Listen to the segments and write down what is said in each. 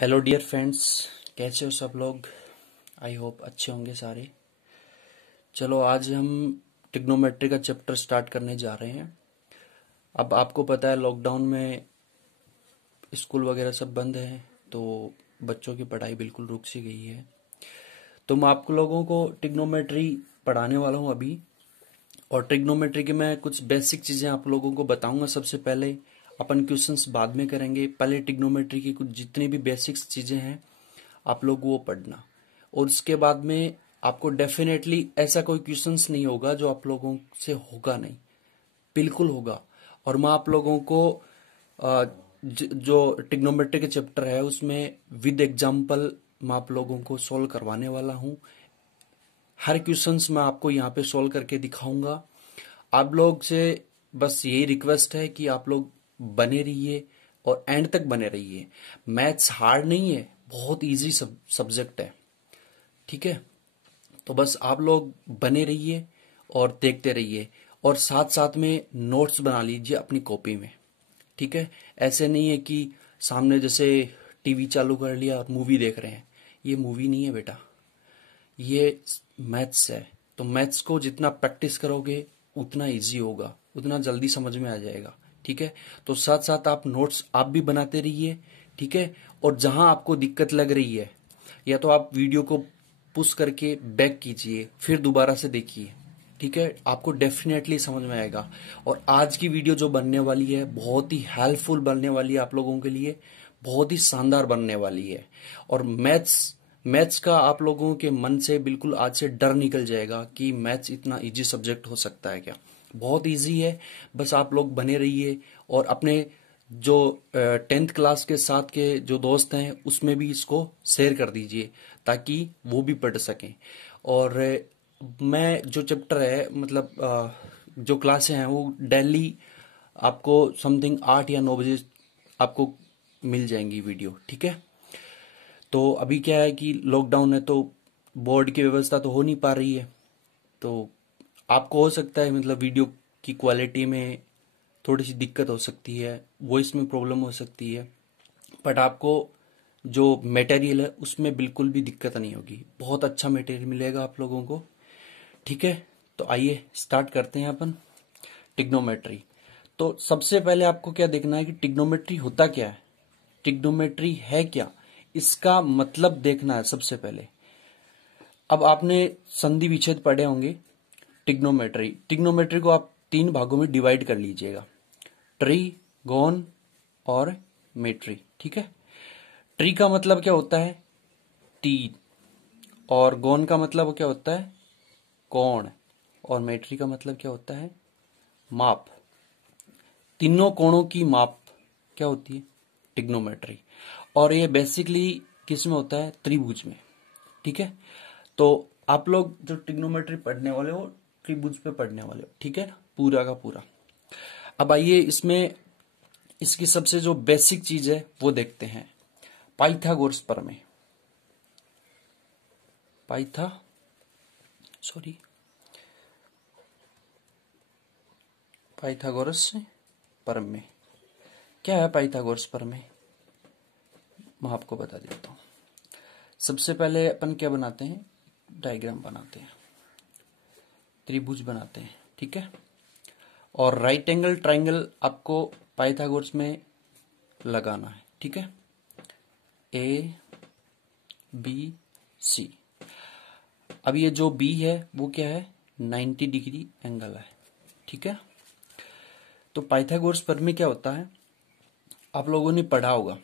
Hello dear friends, कैसे हो सब लोग। आई होप अच्छे होंगे सारे। चलो आज हम ट्रिग्नोमेट्री का चैप्टर स्टार्ट करने जा रहे हैं। अब आपको पता है लॉकडाउन में स्कूल वगैरह सब बंद है, तो बच्चों की पढ़ाई बिल्कुल रुक सी गई है। तो मैं आप लोगों को ट्रिग्नोमेट्री पढ़ाने वाला हूँ अभी। और ट्रिग्नोमेट्री के मैं कुछ बेसिक चीज़ें आप लोगों को बताऊंगा। सबसे पहले अपन क्वेश्चंस बाद में करेंगे। पहले ट्रिग्नोमेट्री की कुछ जितनी भी बेसिक्स चीज़ें हैं आप लोग वो पढ़ना। और उसके बाद में आपको डेफिनेटली ऐसा कोई क्वेश्चंस नहीं होगा जो आप लोगों से होगा नहीं, बिल्कुल होगा। और मैं आप लोगों को जो ट्रिग्नोमेट्री के चैप्टर है उसमें विद एग्जांपल मैं आप लोगों को सॉल्व करवाने वाला हूँ। हर क्वेश्चंस मैं आपको यहाँ पे सॉल्व करके दिखाऊंगा। आप लोग से बस यही रिक्वेस्ट है कि आप लोग बने रहिए और एंड तक बने रहिए। मैथ्स हार्ड नहीं है, बहुत इजी सब्जेक्ट है, ठीक है। तो बस आप लोग बने रहिए और देखते रहिए, और साथ साथ में नोट्स बना लीजिए अपनी कॉपी में, ठीक है। ऐसे नहीं है कि सामने जैसे टीवी चालू कर लिया और मूवी देख रहे हैं। ये मूवी नहीं है बेटा, ये मैथ्स है। तो मैथ्स को जितना प्रैक्टिस करोगे उतना इजी होगा, उतना जल्दी समझ में आ जाएगा, ठीक है। तो साथ साथ आप नोट्स आप भी बनाते रहिए, ठीक है। और जहां आपको दिक्कत लग रही है या तो आप वीडियो को पुश करके बैक कीजिए, फिर दोबारा से देखिए, ठीक है। आपको डेफिनेटली समझ में आएगा। और आज की वीडियो जो बनने वाली है बहुत ही हेल्पफुल बनने वाली है आप लोगों के लिए, बहुत ही शानदार बनने वाली है। और मैथ्स का आप लोगों के मन से बिल्कुल आज से डर निकल जाएगा कि मैथ्स इतना इजी सब्जेक्ट हो सकता है क्या। बहुत इजी है, बस आप लोग बने रहिए। और अपने जो 10th क्लास के साथ के जो दोस्त हैं उसमें भी इसको शेयर कर दीजिए ताकि वो भी पढ़ सकें। और मैं जो चैप्टर है मतलब जो क्लासें हैं वो डेली आपको समथिंग 8 या 9 बजे आपको मिल जाएंगी वीडियो, ठीक है। तो अभी क्या है कि लॉकडाउन है तो बोर्ड की व्यवस्था तो हो नहीं पा रही है। तो आपको हो सकता है मतलब वीडियो की क्वालिटी में थोड़ी सी दिक्कत हो सकती है, वॉइस में प्रॉब्लम हो सकती है, बट आपको जो मटेरियल है उसमें बिल्कुल भी दिक्कत नहीं होगी। बहुत अच्छा मटेरियल मिलेगा आप लोगों को, ठीक है। तो आइए स्टार्ट करते हैं अपन ट्रिग्नोमेट्री। तो सबसे पहले आपको क्या देखना है कि ट्रिग्नोमेट्री होता क्या है, ट्रिग्नोमेट्री है क्या, इसका मतलब देखना है सबसे पहले। अब आपने संधि विच्छेद पढ़े होंगे। ट्रिग्नोमेट्री को आप 3 भागों में डिवाइड कर लीजिएगा, ट्री, गोन और मेट्री, ठीक है। ट्री का मतलब क्या होता है, 3, और गोन का मतलब क्या होता है, कोण, और मेट्री का मतलब क्या होता है, माप। तीनों कोणों की माप क्या होती है, ट्रिग्नोमेट्री। और ये बेसिकली किस में होता है, त्रिभुज में, ठीक है। तो आप लोग जो ट्रिग्नोमेट्री पढ़ने वाले हो त्रिभुज पे पढ़ने वाले हो, ठीक है ना, पूरा का पूरा। अब आइए इसमें इसकी सबसे जो बेसिक चीज है वो देखते हैं, पाइथागोरस प्रमेय। पाइथागोरस प्रमेय क्या है। पाइथागोरस प्रमेय मैं आपको बता देता हूं। सबसे पहले अपन क्या बनाते हैं, डायग्राम बनाते हैं, त्रिभुज बनाते हैं, ठीक है। और राइट एंगल ट्राइंगल आपको पाइथागोरस में लगाना है, ठीक है। A B C. अब ये जो बी है वो क्या है, 90 डिग्री एंगल है, ठीक है। तो पाइथागोरस प्रमेय क्या होता है, आप लोगों ने पढ़ा होगा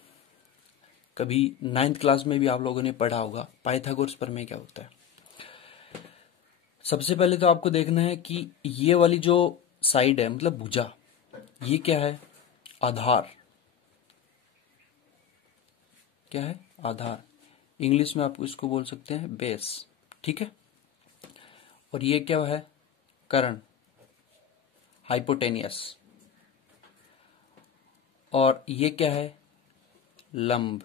कभी 9th क्लास में भी आप लोगों ने पढ़ा होगा पाइथागोरस प्रमेय क्या होता है। सबसे पहले तो आपको देखना है कि ये वाली जो साइड है मतलब भुजा, ये क्या है, आधार। क्या है, आधार। इंग्लिश में आप इसको बोल सकते हैं बेस, ठीक है। और ये क्या है, कर्ण, हाइपोटेनियस। और ये क्या है, लंब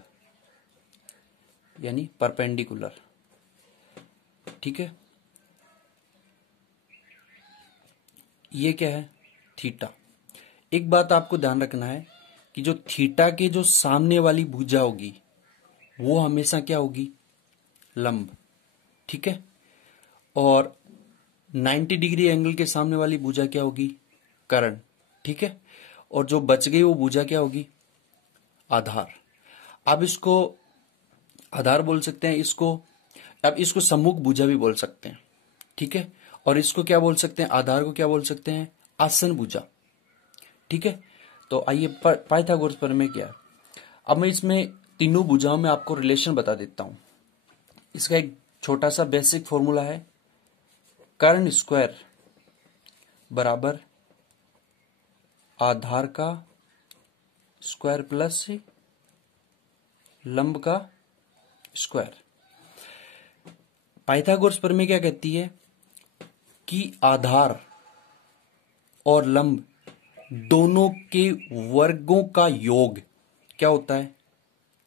यानी परपेंडिकुलर, ठीक है। ये क्या है, थीटा। एक बात आपको ध्यान रखना है कि जो थीटा के जो सामने वाली भुजा होगी वो हमेशा क्या होगी, लंब। ठीक है। और 90 डिग्री एंगल के सामने वाली भुजा क्या होगी, कर्ण। ठीक है। और जो बच गई वो भुजा क्या होगी, आधार। अब इसको आधार बोल सकते हैं इसको। अब इसको सम्मुख भुजा भी बोल सकते हैं। ठीक है। और इसको क्या बोल सकते हैं, आधार को क्या बोल सकते हैं, आसन भुजा। ठीक है। तो आइए पाइथागोरस प्रमेय क्या है। अब मैं इसमें तीनों भुजाओं में आपको रिलेशन बता देता हूं। इसका एक छोटा सा बेसिक फॉर्मूला है, कर्ण स्क्वायर बराबर आधार का स्क्वायर प्लस लंब का स्क्वायर। पाइथागोरस प्रमेय क्या कहती है कि आधार और लंब दोनों के वर्गों का योग क्या होता है,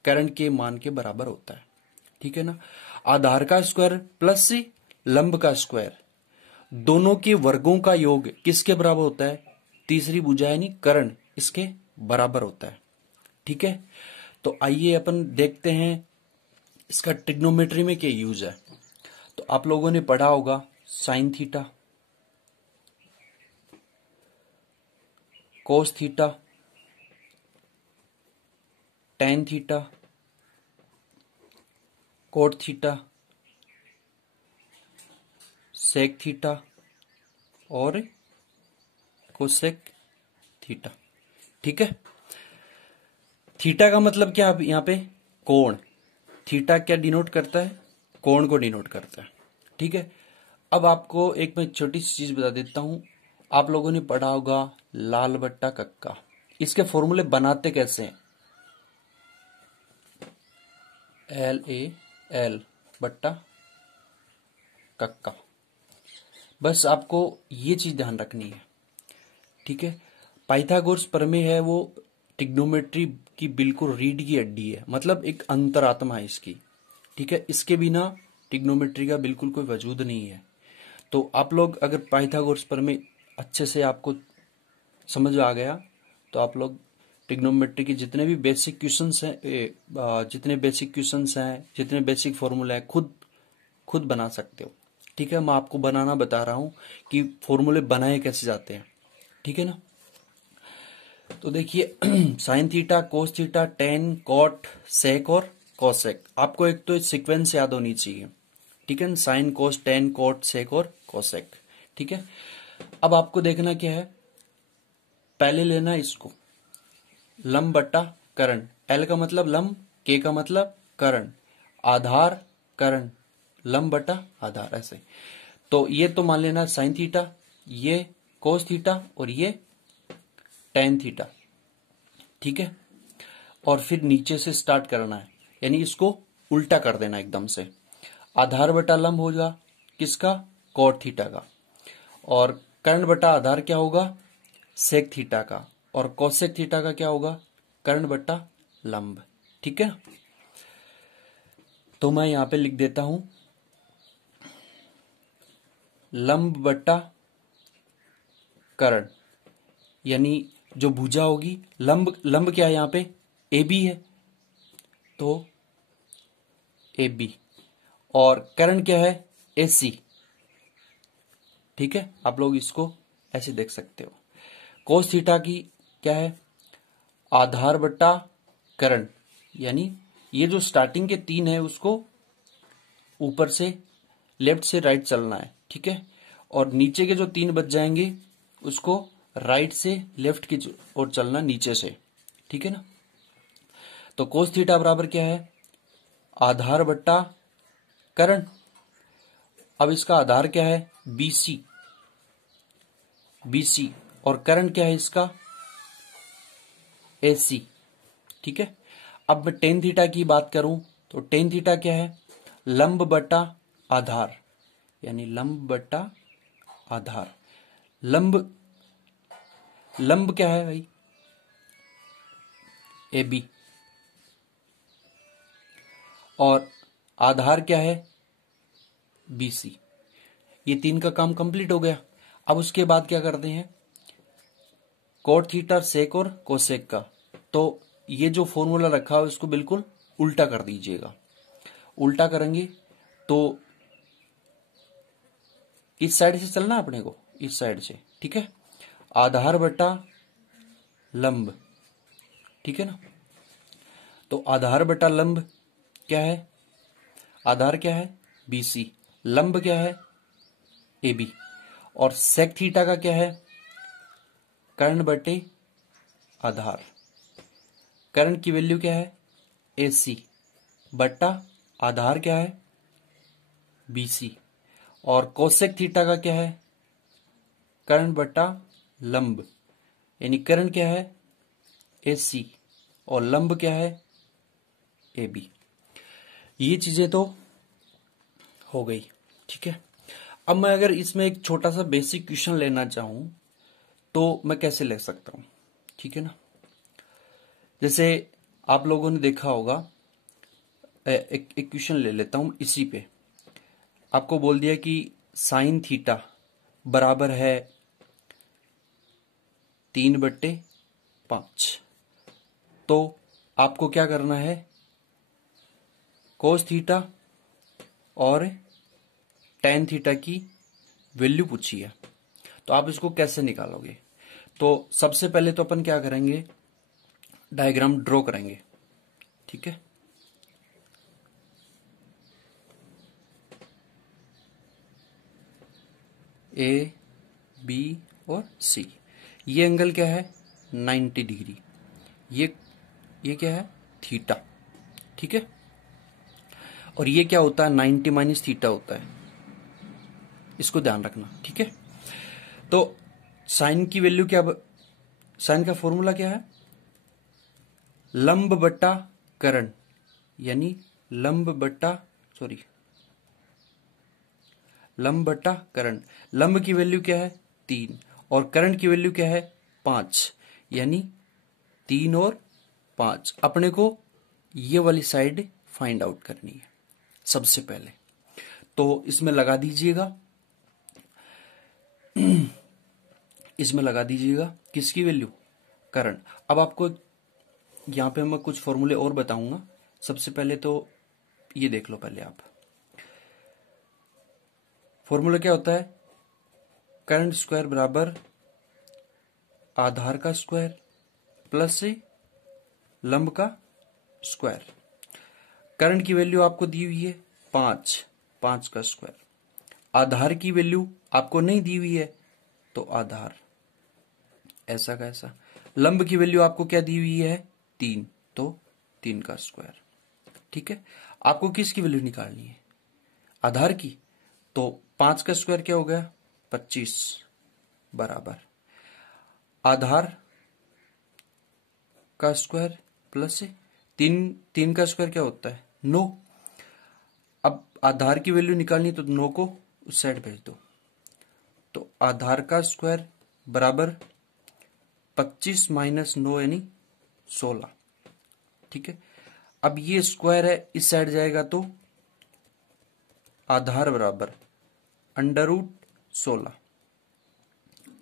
कर्ण के मान के बराबर होता है। ठीक है ना। आधार का स्क्वायर प्लस लंब का स्क्वायर, दोनों के वर्गों का योग किसके बराबर होता है, तीसरी भुजा यानी कर्ण, इसके बराबर होता है। ठीक है। तो आइए अपन देखते हैं इसका ट्रिग्नोमेट्री में क्या यूज है। तो आप लोगों ने पढ़ा होगा sine theta, cos theta, tan theta, cot theta, sec theta और कोसेक थीटा। ठीक है। थीटा का मतलब क्या है यहां पे, कोण। थीटा क्या डिनोट करता है, कोण को डिनोट करता है। ठीक है। अब आपको एक मैं छोटी सी चीज बता देता हूं। आप लोगों ने पढ़ा होगा लाल बट्टा कक्का। इसके फॉर्मूले बनाते कैसे हैं, LAL बट्टा कक्का। बस आपको ये चीज ध्यान रखनी है। ठीक है। पाइथागोरस प्रमेय है वो ट्रिग्नोमेट्री की बिल्कुल रीढ़ की हड्डी है, मतलब एक अंतरात्मा है इसकी। ठीक है। इसके बिना ट्रिग्नोमेट्री का बिल्कुल कोई वजूद नहीं है। तो आप लोग अगर पाइथागोरस प्रमेय अच्छे से आपको समझ आ गया तो आप लोग ट्रिग्नोमेट्री के जितने भी बेसिक क्वेश्चंस हैं, जितने बेसिक फॉर्मूला है खुद बना सकते हो। ठीक है। मैं आपको बनाना बता रहा हूं कि फॉर्मूले बनाए कैसे जाते हैं। ठीक है ना। तो देखिए sine theta, cos theta, tan, cot, sec और कोसेक। आपको एक तो सीक्वेंस याद होनी चाहिए। ठीक है। साइन, कोस, टेन, कॉट, सेक और कोसेक। ठीक है। अब आपको देखना क्या है, पहले लेना इसको लंब बट्टा कर्ण। L का मतलब लंब, K का मतलब कर्ण, आधार कर्ण, लंब बट्टा आधार, ऐसे। तो ये तो मान लेना साइन थीटा, ये कोस थीटा और ये टेन थीटा। ठीक है। और फिर नीचे से स्टार्ट करना है, यानी इसको उल्टा कर देना एकदम से। आधार बटा लंब होगा किसका, कोट थीटा का। और कर्ण बटा आधार क्या होगा, सेक थीटा का। और कोसेक थीटा का क्या होगा, कर्ण बटा लंब। ठीक है। तो मैं यहां पे लिख देता हूं लंब बटा कर्ण, यानी जो भुजा होगी, लंब क्या है यहां पे, AB है तो AB। और कर्ण क्या है, AC। ठीक है। आप लोग इसको ऐसे देख सकते हो। कोस थीटा की क्या है, आधार बट्टा कर्ण, यानी ये जो स्टार्टिंग के 3 है उसको ऊपर से लेफ्ट से राइट चलना है। ठीक है। और नीचे के जो 3 बच जाएंगे उसको राइट से लेफ्ट की ओर चलना नीचे से। ठीक है ना। तो कोस थीटा बराबर क्या है, आधार बट्टा कर्ण। अब इसका आधार क्या है, BC और कर्ण क्या है इसका, AC। ठीक है। अब मैं टेन थीटा की बात करूं तो टेन थीटा क्या है, लंब बटा आधार, यानी लंब बटा आधार। लंब क्या है भाई, AB। और आधार क्या है, BC। ये 3 का काम कंप्लीट हो गया। अब उसके बाद क्या करते हैं, कोट थीटा, सेक और कोसेक का। तो ये जो फॉर्मूला रखा है उसको बिल्कुल उल्टा कर दीजिएगा। उल्टा करेंगे तो इस साइड से चलना अपने को, इस साइड से, ठीक है। आधार बटा लंब, ठीक है ना। तो आधार बटा लंब क्या है, आधार क्या है BC, लंब क्या है AB, और सेक थीटा का क्या है कर्ण बटे आधार। कर्ण की वैल्यू क्या है AC बटा आधार क्या है BC, और कोसेक थीटा का क्या है कर्ण बटा लंब, यानी कर्ण क्या है AC और लंब क्या है AB। ये चीजें तो हो गई, ठीक है। अब मैं अगर इसमें एक छोटा सा बेसिक क्वेश्चन लेना चाहूं तो मैं कैसे ले सकता हूं, ठीक है ना। जैसे आप लोगों ने देखा होगा, एक क्वेश्चन ले लेता हूं इसी पे। आपको बोल दिया कि साइन थीटा बराबर है 3/5, तो आपको क्या करना है, कोस थीटा और टेन थीटा की वैल्यू पूछी है। तो आप इसको कैसे निकालोगे, तो सबसे पहले तो अपन क्या करेंगे, डायग्राम ड्रॉ करेंगे, ठीक है। A B और C, ये एंगल क्या है 90 डिग्री, ये क्या है थीटा, ठीक है। और ये क्या होता है 90 माइनस थीटा होता है, इसको ध्यान रखना, ठीक है। तो साइन की वैल्यू क्या, साइन का फॉर्मूला क्या है लंब बट्टा कर्ण, यानी लंब बट्टा कर्ण। लंब की वैल्यू क्या है 3 और कर्ण की वैल्यू क्या है 5, यानी 3 और 5। अपने को ये वाली साइड फाइंड आउट करनी है सबसे पहले, तो इसमें लगा दीजिएगा, इसमें लगा दीजिएगा किसकी वैल्यू कर्ण। अब आपको यहां पे मैं कुछ फॉर्मूले और बताऊंगा। सबसे पहले तो ये देख लो, पहले आप फॉर्मूला क्या होता है, कर्ण स्क्वायर बराबर आधार का स्क्वायर प्लस से लंब का स्क्वायर। कर्ण की वैल्यू आपको दी हुई है 5 का स्क्वायर। आधार की वैल्यू आपको नहीं दी हुई है, तो आधार ऐसा का ऐसा। लंब की वैल्यू आपको क्या दी हुई है 3, तो 3 का स्क्वायर, ठीक है। आपको किसकी वैल्यू निकालनी है आधार की, तो 5 का स्क्वायर क्या हो गया 25 बराबर आधार का स्क्वायर प्लस से 3 का स्क्वायर क्या होता है 9। अब आधार की वैल्यू निकालनी तो 9 को उस साइड भेज दो, तो आधार का स्क्वायर बराबर 25 माइनस 9 यानी 16, ठीक है। अब ये स्क्वायर है इस साइड जाएगा तो आधार बराबर √16,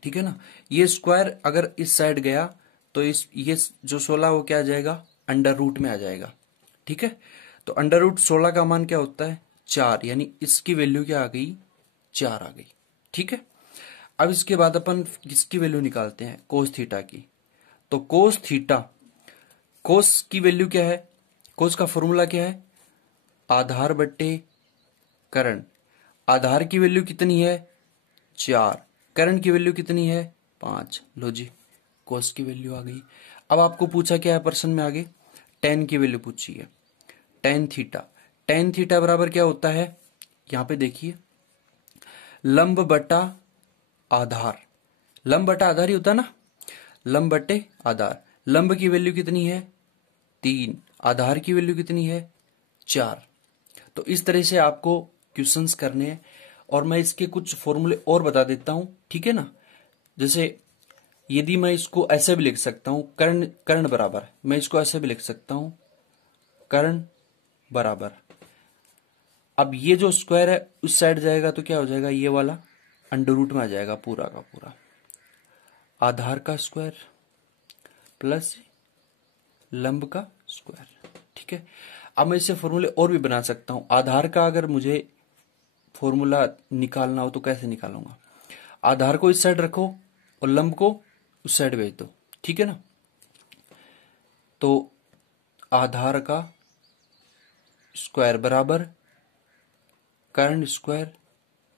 ठीक है ना। ये स्क्वायर अगर इस साइड गया तो ये जो 16 वो क्या आ जाएगा अंडर रूट में आ जाएगा, ठीक है। तो √16 का मान क्या होता है 4, यानी इसकी वैल्यू क्या आ गई 4 आ गई, ठीक है। अब इसके बाद अपन किसकी वैल्यू निकालते हैं कोस थीटा की। तो कोस थीटा, कोस की वैल्यू क्या है, कोस का फॉर्मूला क्या है आधार बट्टे कर्ण। आधार की वैल्यू कितनी है 4, कर्ण की वैल्यू कितनी है 5। लो जी, कोस की वैल्यू आ गई। अब आपको पूछा क्या है प्रश्न में आगे, टेन की वैल्यू पूछी है। टेन थीटा बराबर क्या होता है, यहां पे देखिए लंब बटा आधार, लंब बटा आधार ही होता है ना, लंब बटे आधार। लंब की वैल्यू कितनी है 3, आधार की वैल्यू कितनी है 4। तो इस तरह से आपको क्वेश्चंस करने हैं, और मैं इसके कुछ फॉर्मूले और बता देता हूं, ठीक है ना। जैसे यदि मैं इसको ऐसे भी लिख सकता हूं कर्ण बराबर, मैं इसको ऐसे भी लिख सकता हूं कर्ण बराबर, अब ये जो स्क्वायर है उस साइड जाएगा तो क्या हो जाएगा ये वाला अंडर रूट में आ जाएगा पूरा का पूरा आधार का स्क्वायर प्लस लंब का स्क्वायर, ठीक है। अब मैं इससे फॉर्मूले और भी बना सकता हूं। आधार का अगर मुझे फॉर्मूला निकालना हो तो कैसे निकालूंगा? आधार को इस साइड रखो और लंब को उस साइड भेज दो, ठीक है ना। तो आधार का स्क्वायर बराबर कर्ण स्क्वायर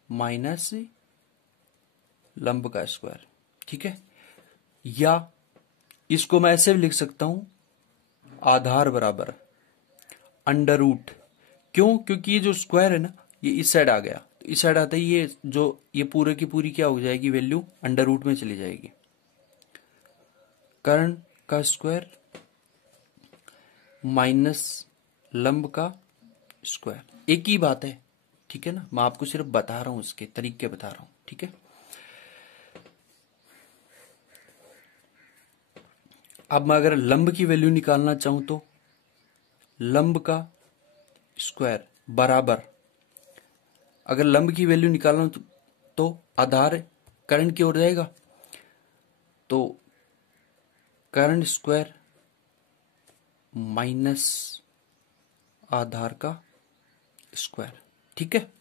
माइनस लंब का स्क्वायर, ठीक है। या इसको मैं ऐसे भी लिख सकता हूं, आधार बराबर अंडर रूट। क्यों? क्योंकि ये जो स्क्वायर है ना, ये इस साइड आ गया, तो इस साइड आता ही ये पूरे की पूरी क्या हो जाएगी, वैल्यू अंडर रूट में चली जाएगी। कर्ण का स्क्वायर माइनस लंब का स्क्वायर, एक ही बात है, ठीक है ना। मैं आपको सिर्फ बता रहा हूं, इसके तरीके बता रहा हूं, ठीक है। अब मैं अगर लंब की वैल्यू निकालना चाहूं तो लंब का स्क्वायर बराबर, अगर लंब की वैल्यू निकालना तो आधार कर्ण की ओर जाएगा, तो कर्ण स्क्वायर माइनस आधार का स्क्वायर, ठीक है।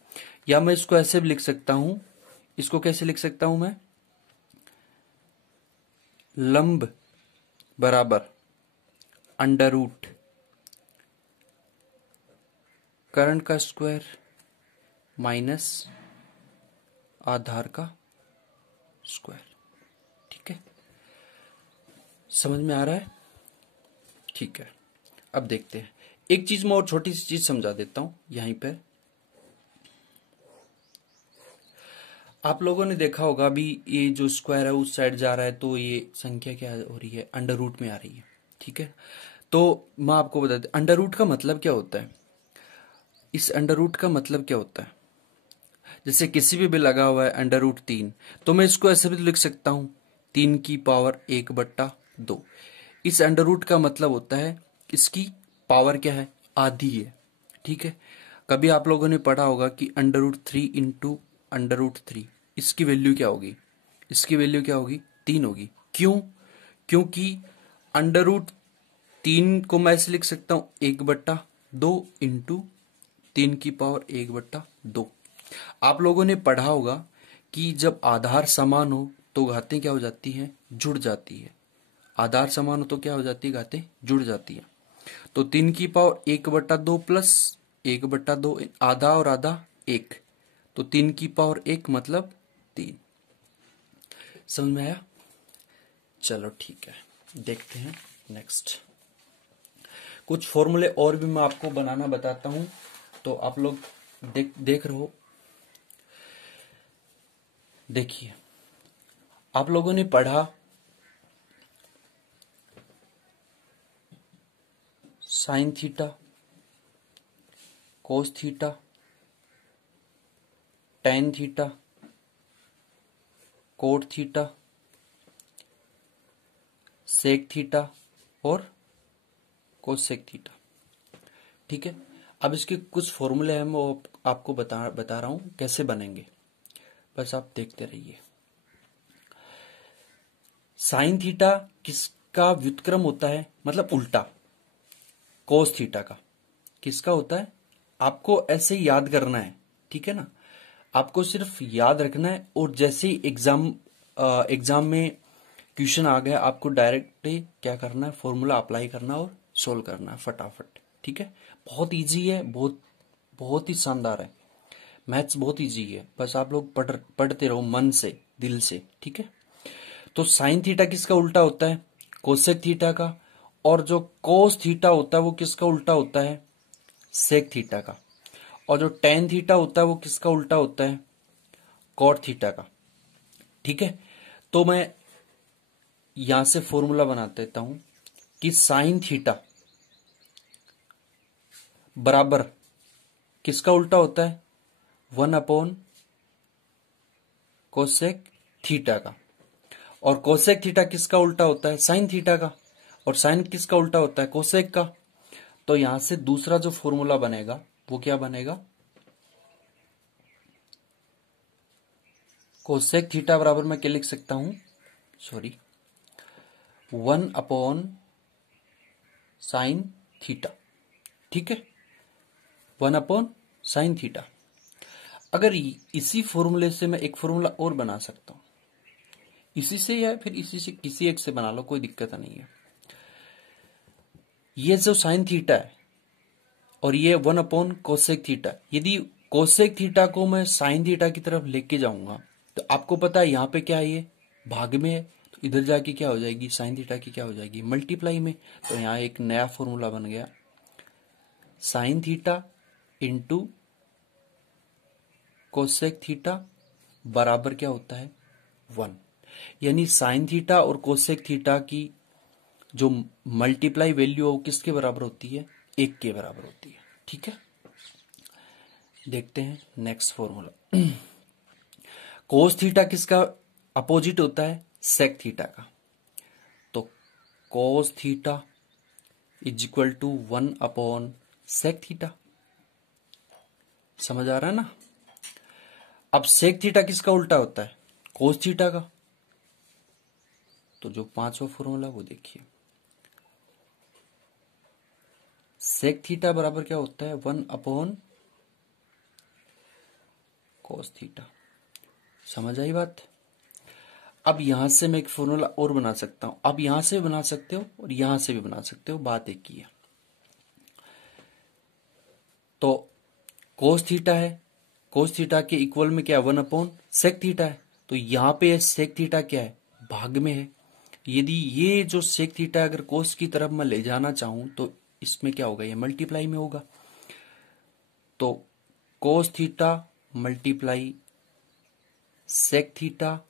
या मैं इसको ऐसे भी लिख सकता हूं, इसको कैसे लिख सकता हूं मैं, लंब बराबर अंडर रूट कर्ण का स्क्वायर माइनस आधार का स्क्वायर, ठीक है। समझ में आ रहा है? ठीक है। अब देखते हैं, एक चीज मैं और छोटी सी चीज समझा देता हूं यहीं पर। आप लोगों ने देखा होगा अभी ये जो स्क्वायर है उस साइड जा रहा है, तो ये संख्या क्या हो रही है, अंडर रूट में आ रही है, ठीक है। तो मैं आपको बता दूं अंडर रूट का मतलब क्या होता है। इस अंडर रूट का मतलब क्या होता है, जैसे किसी भी लगा हुआ है अंडर रूट 3, तो मैं इसको ऐसे भी लिख सकता हूं 3 की पावर 1/2। इस अंडर रूट का मतलब होता है इसकी पावर क्या है, आधी है, ठीक है। कभी आप लोगों ने पढ़ा होगा कि under root 3 into under root 3, इसकी वैल्यू क्या होगी, इसकी वैल्यू क्या होगी, 3 होगी। क्यों? क्योंकि अंडर रूट 3 को मैं ऐसे लिख सकता हूं 1/2 इंटू 3 की पावर 1/2। आप लोगों ने पढ़ा होगा कि जब आधार समान हो तो घातें क्या हो जाती हैं, जुड़ जाती है। आधार समान हो तो क्या हो जाती है, घातें जुड़ जाती है। तो 3 की पावर 1/2 प्लस 1/2, आधा और आधा 1, तो 3 की पावर 1 मतलब 3। समझ में आया? चलो ठीक है, देखते हैं नेक्स्ट। कुछ फॉर्मूले और भी मैं आपको बनाना बताता हूं, तो आप लोग देख रहे हो। देखिए, आप लोगों ने पढ़ा sine theta, cos theta, tan theta, cot theta, sec theta और कोसेक थीटा, ठीक है। अब इसके कुछ फॉर्मूले हैं, वो आपको बता रहा हूं कैसे बनेंगे, बस आप देखते रहिए। साइन थीटा किसका व्युत्क्रम होता है, मतलब उल्टा। कोस थीटा का किसका होता है, आपको ऐसे ही याद करना है, ठीक है ना। आपको सिर्फ याद रखना है, और जैसे ही एग्जाम में क्वेश्चन आ गया, आपको डायरेक्ट क्या करना है, फॉर्मूला अप्लाई करना और सोल्व करना है फटाफट, ठीक है। बहुत इजी है, बहुत बहुत ही शानदार है। मैथ्स बहुत इजी है, बस आप लोग पढ़ते रहो मन से, दिल से, ठीक है। तो साइन थीटा किसका उल्टा होता है, कोसेक थीटा का। और जो कोस थीटा होता है वो किसका उल्टा होता है, सेक थीटा का। और जो टेन थीटा होता है वो किसका उल्टा होता है, कॉट थीटा का, ठीक है। तो मैं यहां से फॉर्मूला बना देता हूं कि साइन थीटा बराबर किसका उल्टा होता है, 1 कोसेक थीटा का। और कोसेक थीटा किसका उल्टा होता है, साइन थीटा का। और साइन किसका उल्टा होता है, कोसेक का। तो यहां से दूसरा जो फॉर्मूला बनेगा वो क्या बनेगा, कोसेक थीटा बराबर मैं क्या लिख सकता हूं, 1 साइन थीटा, ठीक है, 1/sin थीटा। अगर इसी फॉर्मूले से मैं एक फॉर्मूला और बना सकता हूं, इसी से या फिर इसी से किसी एक से बना लो, कोई दिक्कत नहीं है। ये जो साइन थीटा है और ये 1/कोसेक थीटा, यदि कोसेक थीटा को मैं साइन थीटा की तरफ लेके जाऊंगा तो आपको पता है यहां पे क्या है, ये भाग में है, तो इधर जाके क्या हो जाएगी, साइन थीटा की क्या हो जाएगी, मल्टीप्लाई में। तो यहां एक नया फॉर्मूला बन गया, sine theta into cosec theta बराबर क्या होता है, 1। यानी साइन थीटा और कोसेक थीटा की जो मल्टीप्लाई वैल्यू है वो किसके बराबर होती है, 1 के बराबर होती है। ठीक है, देखते हैं नेक्स्ट फॉर्मूला। कोस थीटा किसका अपोजिट होता है, सेक थीटा का। तो cos theta is equal to 1/सेक थीटा। समझ आ रहा है ना। अब सेक थीटा किसका उल्टा होता है, कोस थीटा का। तो जो 5वां फॉर्मूला वो देखिए, सेक थीटा बराबर क्या होता है, 1/कोस थीटा। समझ आई बात। अब यहां से मैं एक फॉर्मूला और बना सकता हूं, अब यहां से भी बना सकते हो और यहां से भी बना सकते हो, बात एक ही है। तो कोस थीटा है, कोस थीटा के इक्वल में क्या है, 1/सेक थीटा है। तो यहां पे सेक थीटा क्या है, भाग में है। यदि ये जो सेक थीटा अगर कोस की तरफ मैं ले जाना चाहूं तो इसमें क्या होगा, ये मल्टीप्लाई में होगा। तो cos theta multiply sec theta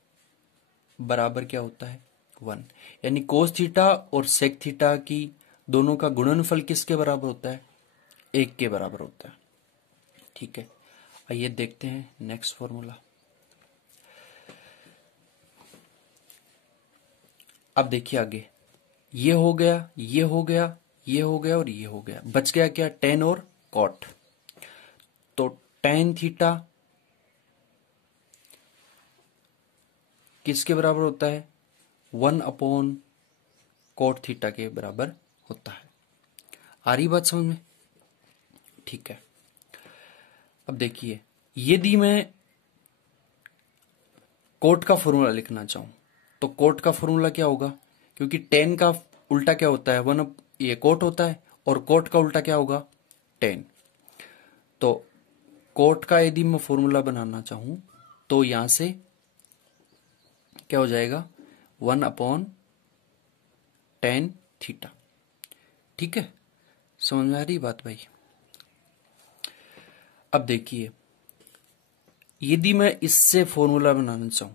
बराबर क्या होता है, 1। यानी कोस थीटा और सेक थीटा की दोनों का गुणनफल किसके बराबर होता है, 1 के बराबर होता है। ठीक है, आइए देखते हैं नेक्स्ट फॉर्मूला। अब देखिए आगे, ये हो गया, ये हो गया, ये हो गया और ये हो गया, बच गया क्या, टेन और कॉट। तो टेन थीटा किसके बराबर होता है, 1/कोट थीटा के बराबर होता है। आ रही बात समझ में। ठीक है, अब देखिए, यदि मैं कोट का फॉर्मूला लिखना चाहूं तो कोट का फॉर्मूला क्या होगा, क्योंकि टेन का उल्टा क्या होता है, ये कोट होता है और कोट का उल्टा क्या होगा, टेन। तो कोट का यदि मैं फॉर्मूला बनाना चाहूं तो यहां से क्या हो जाएगा, 1/tan थीटा। ठीक है, समझ में आ रही बात भाई। अब देखिए, यदि मैं इससे फॉर्मूला बनाना चाहूं,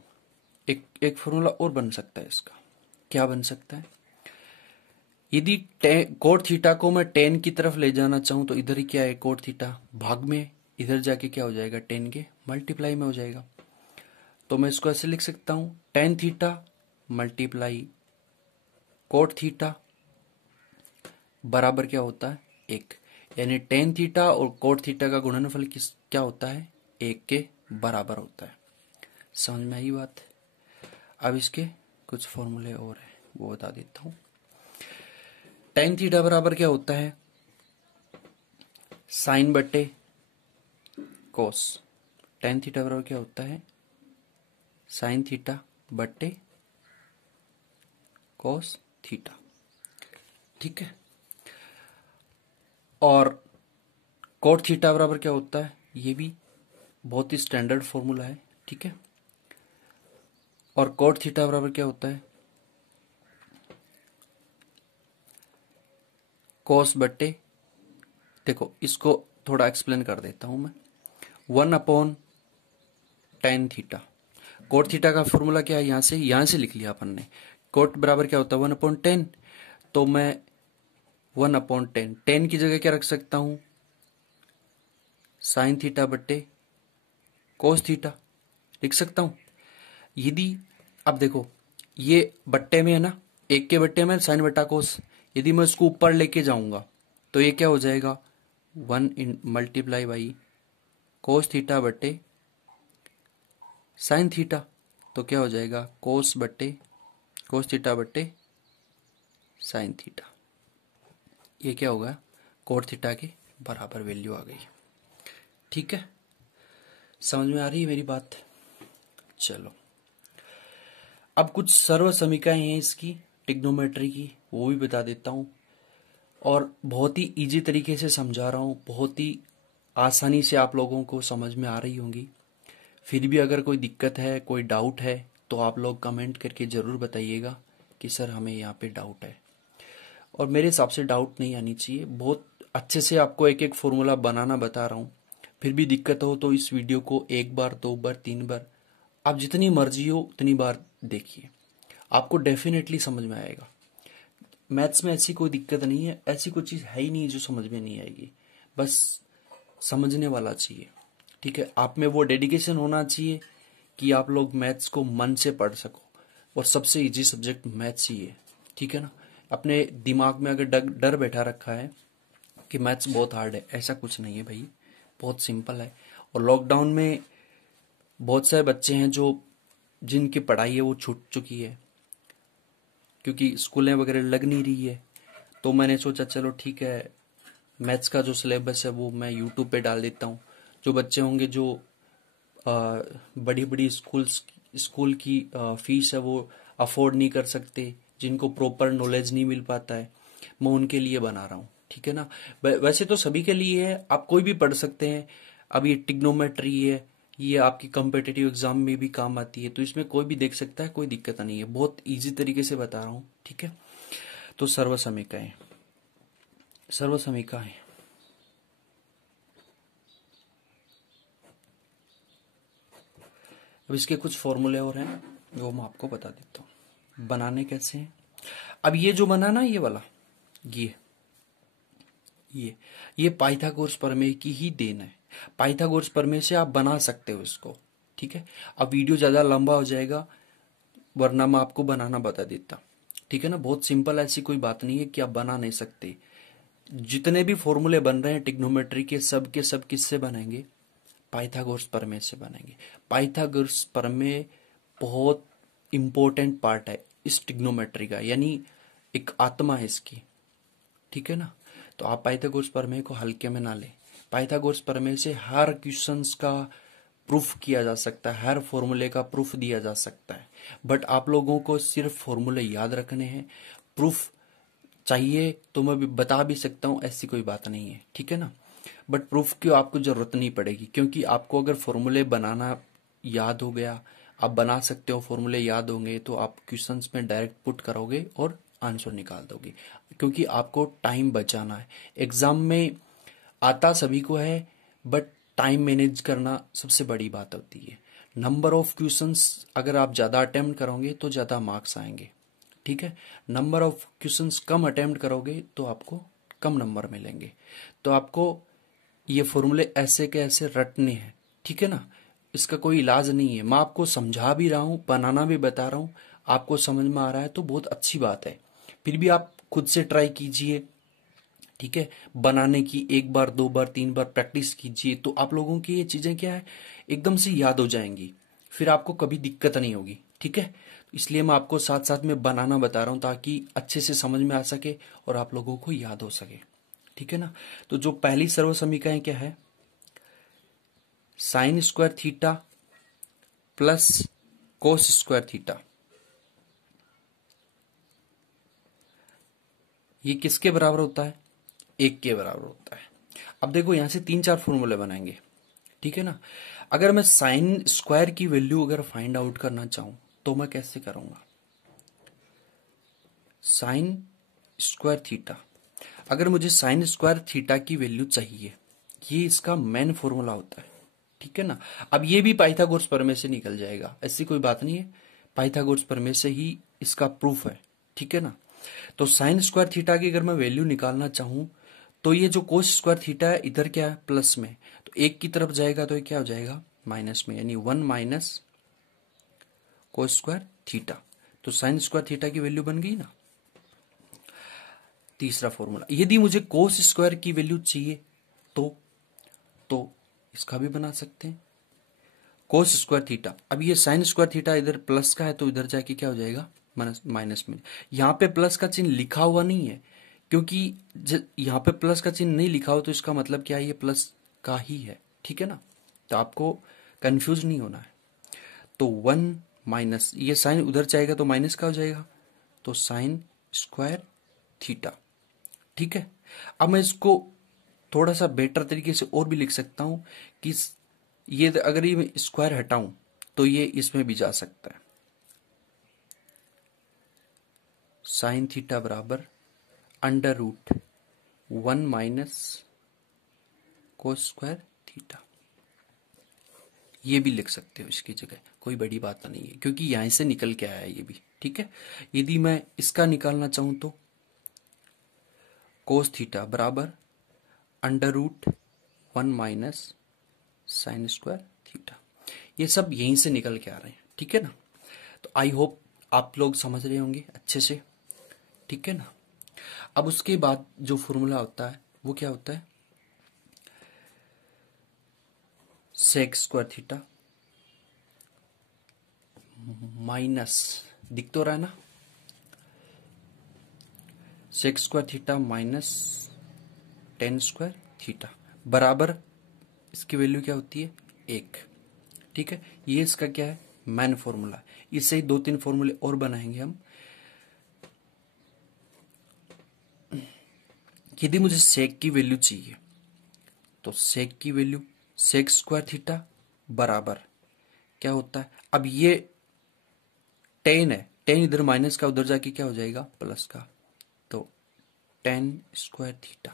एक फॉर्मूला और बन सकता है इसका। क्या बन सकता है, यदि कोट थीटा को मैं टेन की तरफ ले जाना चाहूं तो इधर ही क्या है, कोट थीटा भाग में, इधर जाके क्या हो जाएगा, टेन के मल्टीप्लाई में हो जाएगा। तो मैं इसको ऐसे लिख सकता हूं, tan theta multiply cot theta बराबर क्या होता है, 1। यानी टेन थीटा और कोट थीटा का गुणनफल क्या होता है, 1 के बराबर होता है। समझ में आई बात। अब इसके कुछ फॉर्मूले और है वो बता देता हूं। टेन थीटा बराबर क्या होता है, साइन बटे कोस। टेन थीटा बराबर क्या होता है, साइन थीटा बटे कोस थीटा। ठीक है, और कोट थीटा बराबर क्या होता है, ये भी बहुत ही स्टैंडर्ड फॉर्मूला है। ठीक है, और कोट थीटा बराबर क्या होता है, कोस बटे, देखो इसको थोड़ा एक्सप्लेन कर देता हूं मैं, 1/tan थीटा। कोट थीटा का फॉर्मूला क्या है, यहां से लिख लिया अपन ने। कोट बराबर क्या होता है, 1/tan। तो मैं 1/tan, टेन की जगह क्या रख सकता हूं, साइन थीटा बटे कोस थीटा लिख सकता हूं। यदि अब देखो, ये बट्टे में है ना, 1 के बट्टे में साइन बटा कोस, यदि मैं इसको ऊपर लेके जाऊंगा तो ये क्या हो जाएगा, 1 मल्टीप्लाई बाई कोस थीटा बटे साइन थीटा। तो क्या हो जाएगा, कोस थीटा बटे साइन थीटा। ये क्या होगा, कोट थीटा के बराबर वैल्यू आ गई। ठीक है, समझ में आ रही है मेरी बात? चलो, अब कुछ सर्व समीकरण हैं इसकी ट्रिग्नोमेट्री की, वो भी बता देता हूँ। और बहुत ही इजी तरीके से समझा रहा हूँ, बहुत ही आसानी से आप लोगों को समझ में आ रही होंगी। फिर भी अगर कोई दिक्कत है, कोई डाउट है, तो आप लोग कमेंट करके ज़रूर बताइएगा कि सर हमें यहाँ पे डाउट है। और मेरे हिसाब से डाउट नहीं आनी चाहिए, बहुत अच्छे से आपको एक एक फॉर्मूला बनाना बता रहा हूँ। फिर भी दिक्कत हो तो इस वीडियो को 1 बार 2 बार 3 बार, आप जितनी मर्जी हो उतनी बार देखिए, आपको डेफिनेटली समझ में आएगा। मैथ्स में ऐसी कोई दिक्कत नहीं है, ऐसी कोई चीज़ है ही नहीं जो समझ में नहीं आएगी, बस समझने वाला चाहिए। ठीक है, आप में वो डेडिकेशन होना चाहिए कि आप लोग मैथ्स को मन से पढ़ सको। और सबसे इजी सब्जेक्ट मैथ्स ही है। ठीक है ना, अपने दिमाग में अगर डर बैठा रखा है कि मैथ्स बहुत हार्ड है, ऐसा कुछ नहीं है भाई, बहुत सिंपल है। और लॉकडाउन में बहुत सारे बच्चे हैं जो जिनकी पढ़ाई है वो छूट चुकी है, क्योंकि स्कूलें वगैरह लग नहीं रही है। तो मैंने सोचा चलो ठीक है, मैथ्स का जो सिलेबस है वो मैं यूट्यूब पे डाल देता हूँ। जो बच्चे होंगे जो बड़ी बड़ी स्कूल की फीस है वो अफोर्ड नहीं कर सकते, जिनको प्रॉपर नॉलेज नहीं मिल पाता है, मैं उनके लिए बना रहा हूँ। ठीक है ना, वैसे तो सभी के लिए है, आप कोई भी पढ़ सकते हैं। अब ये ट्रिग्नोमेट्री है, ये आपकी कम्पिटिटिव एग्जाम में भी काम आती है, तो इसमें कोई भी देख सकता है, कोई दिक्कत नहीं है, बहुत इजी तरीके से बता रहा हूँ। ठीक है, तो सर्वसमीकरण अब इसके कुछ फॉर्मूले और हैं वो मैं आपको बता देता हूँ बनाने कैसे हैं। अब ये जो बना ना, ये वाला, ये पाइथागोरस प्रमेय की ही देन है। पाइथागोरस प्रमेय से आप बना सकते हो इसको। ठीक है, अब वीडियो ज्यादा लंबा हो जाएगा, वरना मैं आपको बनाना बता देता। ठीक है ना, बहुत सिंपल, ऐसी कोई बात नहीं है कि आप बना नहीं सकते। जितने भी फॉर्मूले बन रहे हैं ट्रिग्नोमेट्री के, सब के सब किससे बनेंगे? पाइथागोरस प्रमेय से बनेंगे। पाइथागोरस प्रमेय बहुत इंपॉर्टेंट पार्ट है इस ट्रिग्नोमेट्री का, यानी एक आत्मा है इसकी। ठीक है ना, तो आप पाइथागोरस प्रमेय को हल्के में ना लें। पाइथागोरस प्रमेय से हर क्वेश्चंस का प्रूफ किया जा सकता है, हर फॉर्मूले का प्रूफ दिया जा सकता है। बट आप लोगों को सिर्फ फॉर्मूले याद रखने हैं, प्रूफ चाहिए तो मैं भी बता भी सकता हूँ, ऐसी कोई बात नहीं है। ठीक है ना, बट प्रूफ की आपको जरूरत नहीं पड़ेगी, क्योंकि आपको अगर फॉर्मूले बनाना याद हो गया, आप बना सकते हो, फॉर्मूले याद होंगे तो आप क्वेश्चंस में डायरेक्ट पुट करोगे और आंसर निकाल दोगे, क्योंकि आपको टाइम बचाना है। एग्जाम में आता सभी को है, बट टाइम मैनेज करना सबसे बड़ी बात होती है। नंबर ऑफ क्वेश्चंस अगर आप ज्यादा अटेम्प्ट करोगे तो ज्यादा मार्क्स आएंगे। ठीक है, number of questions come attempt करोगे तो आपको कम नंबर मिलेंगे। तो आपको ये फॉर्मूले ऐसे के ऐसे रटने हैं। ठीक है ना, इसका कोई इलाज नहीं है। मैं आपको समझा भी रहा हूँ, बनाना भी बता रहा हूँ, आपको समझ में आ रहा है तो बहुत अच्छी बात है। फिर भी आप खुद से ट्राई कीजिए। ठीक है, बनाने की 1 बार 2 बार 3 बार प्रैक्टिस कीजिए, तो आप लोगों की ये चीजें क्या है, एकदम से याद हो जाएंगी, फिर आपको कभी दिक्कत नहीं होगी। ठीक है, इसलिए मैं आपको साथ साथ में बनाना बता रहा हूं ताकि अच्छे से समझ में आ सके और आप लोगों को याद हो सके। ठीक है ना, तो जो पहली सर्व समीकरण क्या है, sign square theta plus cos square theta, ये किसके बराबर होता है? 1 के बराबर होता है। अब देखो यहां से 3 4 फॉर्मूले बनाएंगे। ठीक है ना, अगर मैं साइन स्क्वायर की वैल्यू अगर फाइंड आउट करना चाहूं तो मैं कैसे करूंगा? साइन स्क्वायर थीटा, अगर मुझे साइन स्क्वायर थीटा की वैल्यू चाहिए, ये इसका मेन फॉर्मूला होता है। ठीक है ना, अब ये भी पाइथागोरस प्रमेय से निकल जाएगा, ऐसी कोई बात नहीं है, पाइथागोरस प्रमेय से ही इसका प्रूफ है। ठीक है ना, तो साइन स्क्वायर थीटा की अगर मैं वैल्यू निकालना चाहूं तो ये जो कोस स्क्वायर थीटा है इधर क्या है, प्लस में, तो 1 की तरफ जाएगा तो ये क्या हो जाएगा, माइनस में, यानी 1 माइनस कोस स्क्वायर थीटा। तो साइन स्क्वायर थीटा की वैल्यू बन गई ना। तीसरा फॉर्मूला, यदि मुझे कोस स्क्वायर की वैल्यू चाहिए तो इसका भी बना सकते हैं, कोस स्क्वायर थीटा। अब ये साइन स्क्वायर थीटा इधर प्लस का है तो इधर जाके क्या हो जाएगा, माइनस में। यहां पे प्लस का चिन्ह लिखा हुआ नहीं है, क्योंकि यहाँ पे प्लस का चिन्ह नहीं लिखा हो तो इसका मतलब क्या है, ये प्लस का ही है, ठीक है ना। तो आपको कंफ्यूज नहीं होना है। तो 1 माइनस, ये साइन उधर जाएगा तो माइनस का हो जाएगा, तो साइन स्क्वायर थीटा, ठीक है। अब मैं इसको थोड़ा सा बेटर तरीके से और भी लिख सकता हूं कि ये अगर ये स्क्वायर हटाऊं तो ये इसमें भी जा सकता है। साइन थीटा बराबर under root 1 minus cos square theta, ये भी लिख सकते हो इसकी जगह, कोई बड़ी बात नहीं है क्योंकि यहां से निकल के आया है ये भी, ठीक है। यदि मैं इसका निकालना चाहूं तो कोस थीटा बराबर under root 1 minus sine square theta, ये सब यहीं से निकल के आ रहे हैं, ठीक है ना। तो आई होप आप लोग समझ रहे होंगे अच्छे से, ठीक है ना। अब उसके बाद जो फॉर्मूला होता है वो क्या होता है, सेक स्क्वायर थीटा माइनस, दिख तो रहा है ना, sec square theta minus tan square theta बराबर, इसकी वैल्यू क्या होती है 1, ठीक है। ये इसका क्या है, मैन फॉर्मूला। इससे ही 2-3 फॉर्मूले और बनाएंगे हम। यदि मुझे सेक की वैल्यू चाहिए तो सेक की वैल्यू सेक स्क्वायर थीटा बराबर क्या होता है, अब ये टेन है, टेन इधर माइनस का उधर जाके क्या हो जाएगा प्लस का, तो टेन स्क्वायर थीटा,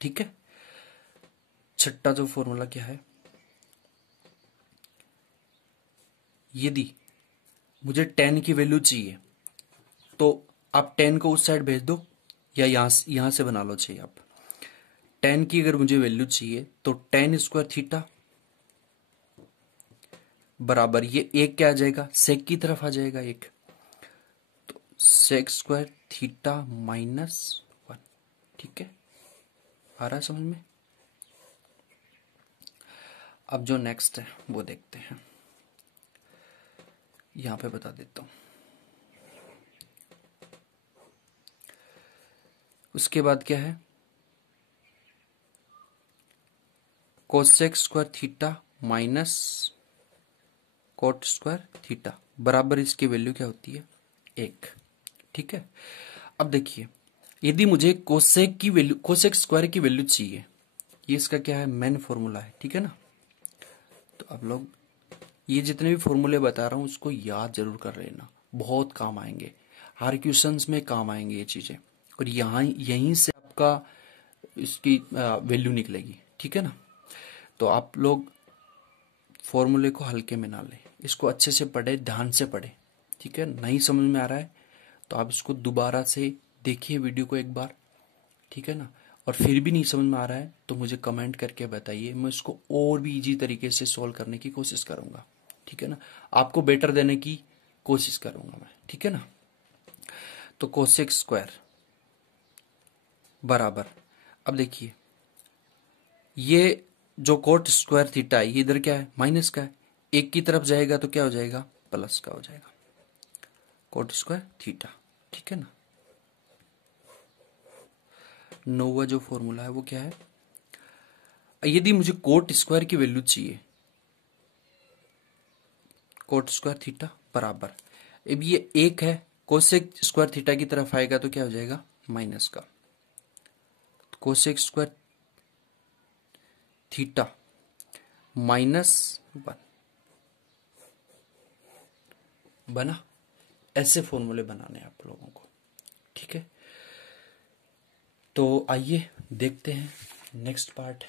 ठीक है। छठा जो फॉर्मूला क्या है, यदि मुझे टेन की वैल्यू चाहिए तो आप टेन को उस साइड भेज दो या यहां से बना लो, चाहिए आप टेन की अगर मुझे वैल्यू चाहिए तो टेन स्क्वायर थीटा बराबर ये एक क्या आ जाएगा, सेक की तरफ आ जाएगा एक, तो सेक स्क्वायर थीटा माइनस 1, ठीक है। आ रहा है समझ में। अब जो नेक्स्ट है वो देखते हैं, यहां पे बता देता हूं। उसके बाद क्या है, cosec square theta minus cot square theta बराबर इसकी वैल्यू क्या होती है 1, ठीक है। अब देखिए, यदि मुझे कोसेक की वैल्यू, कोसेक स्क्वायर की वैल्यू चाहिए, ये इसका क्या है मेन फॉर्मूला है, ठीक है ना। तो अब लोग ये जितने भी फॉर्मूले बता रहा हूं उसको याद जरूर कर लेना, बहुत काम आएंगे, हर क्वेश्चंस में काम आएंगे ये चीजें, और यहाँ यहीं से आपका इसकी वैल्यू निकलेगी, ठीक है ना। तो आप लोग फॉर्मूले को हल्के में ना लें, इसको अच्छे से पढ़े, ध्यान से पढ़े, ठीक है। नहीं समझ में आ रहा है तो आप इसको दोबारा से देखिए वीडियो को एक बार, ठीक है ना। और फिर भी नहीं समझ में आ रहा है तो मुझे कमेंट करके बताइए, मैं इसको और भी इजी तरीके से सॉल्व करने की कोशिश करूंगा, ठीक है ना। आपको बेटर देने की कोशिश करूंगा मैं, ठीक है ना। तो कोसेक स्क्वायर बराबर, अब देखिए ये जो कोट स्क्वायर थीटा है ये इधर क्या है माइनस का है, एक की तरफ जाएगा तो क्या हो जाएगा प्लस का हो जाएगा, कोट स्क्वायर थीटा, ठीक है ना। नौवा जो फॉर्मूला है वो क्या है, यदि मुझे कोट स्क्वायर की वैल्यू चाहिए, कोट स्क्वायर थीटा बराबर, अब ये एक है, कोसेक स्क्वायर थीटा की तरफ आएगा तो क्या हो जाएगा माइनस का, तो कोसेक स्क्वायर थीटा -1 बना। ऐसे फॉर्मूले बनाने हैं आप लोगों को, ठीक है। तो आइए देखते हैं नेक्स्ट पार्ट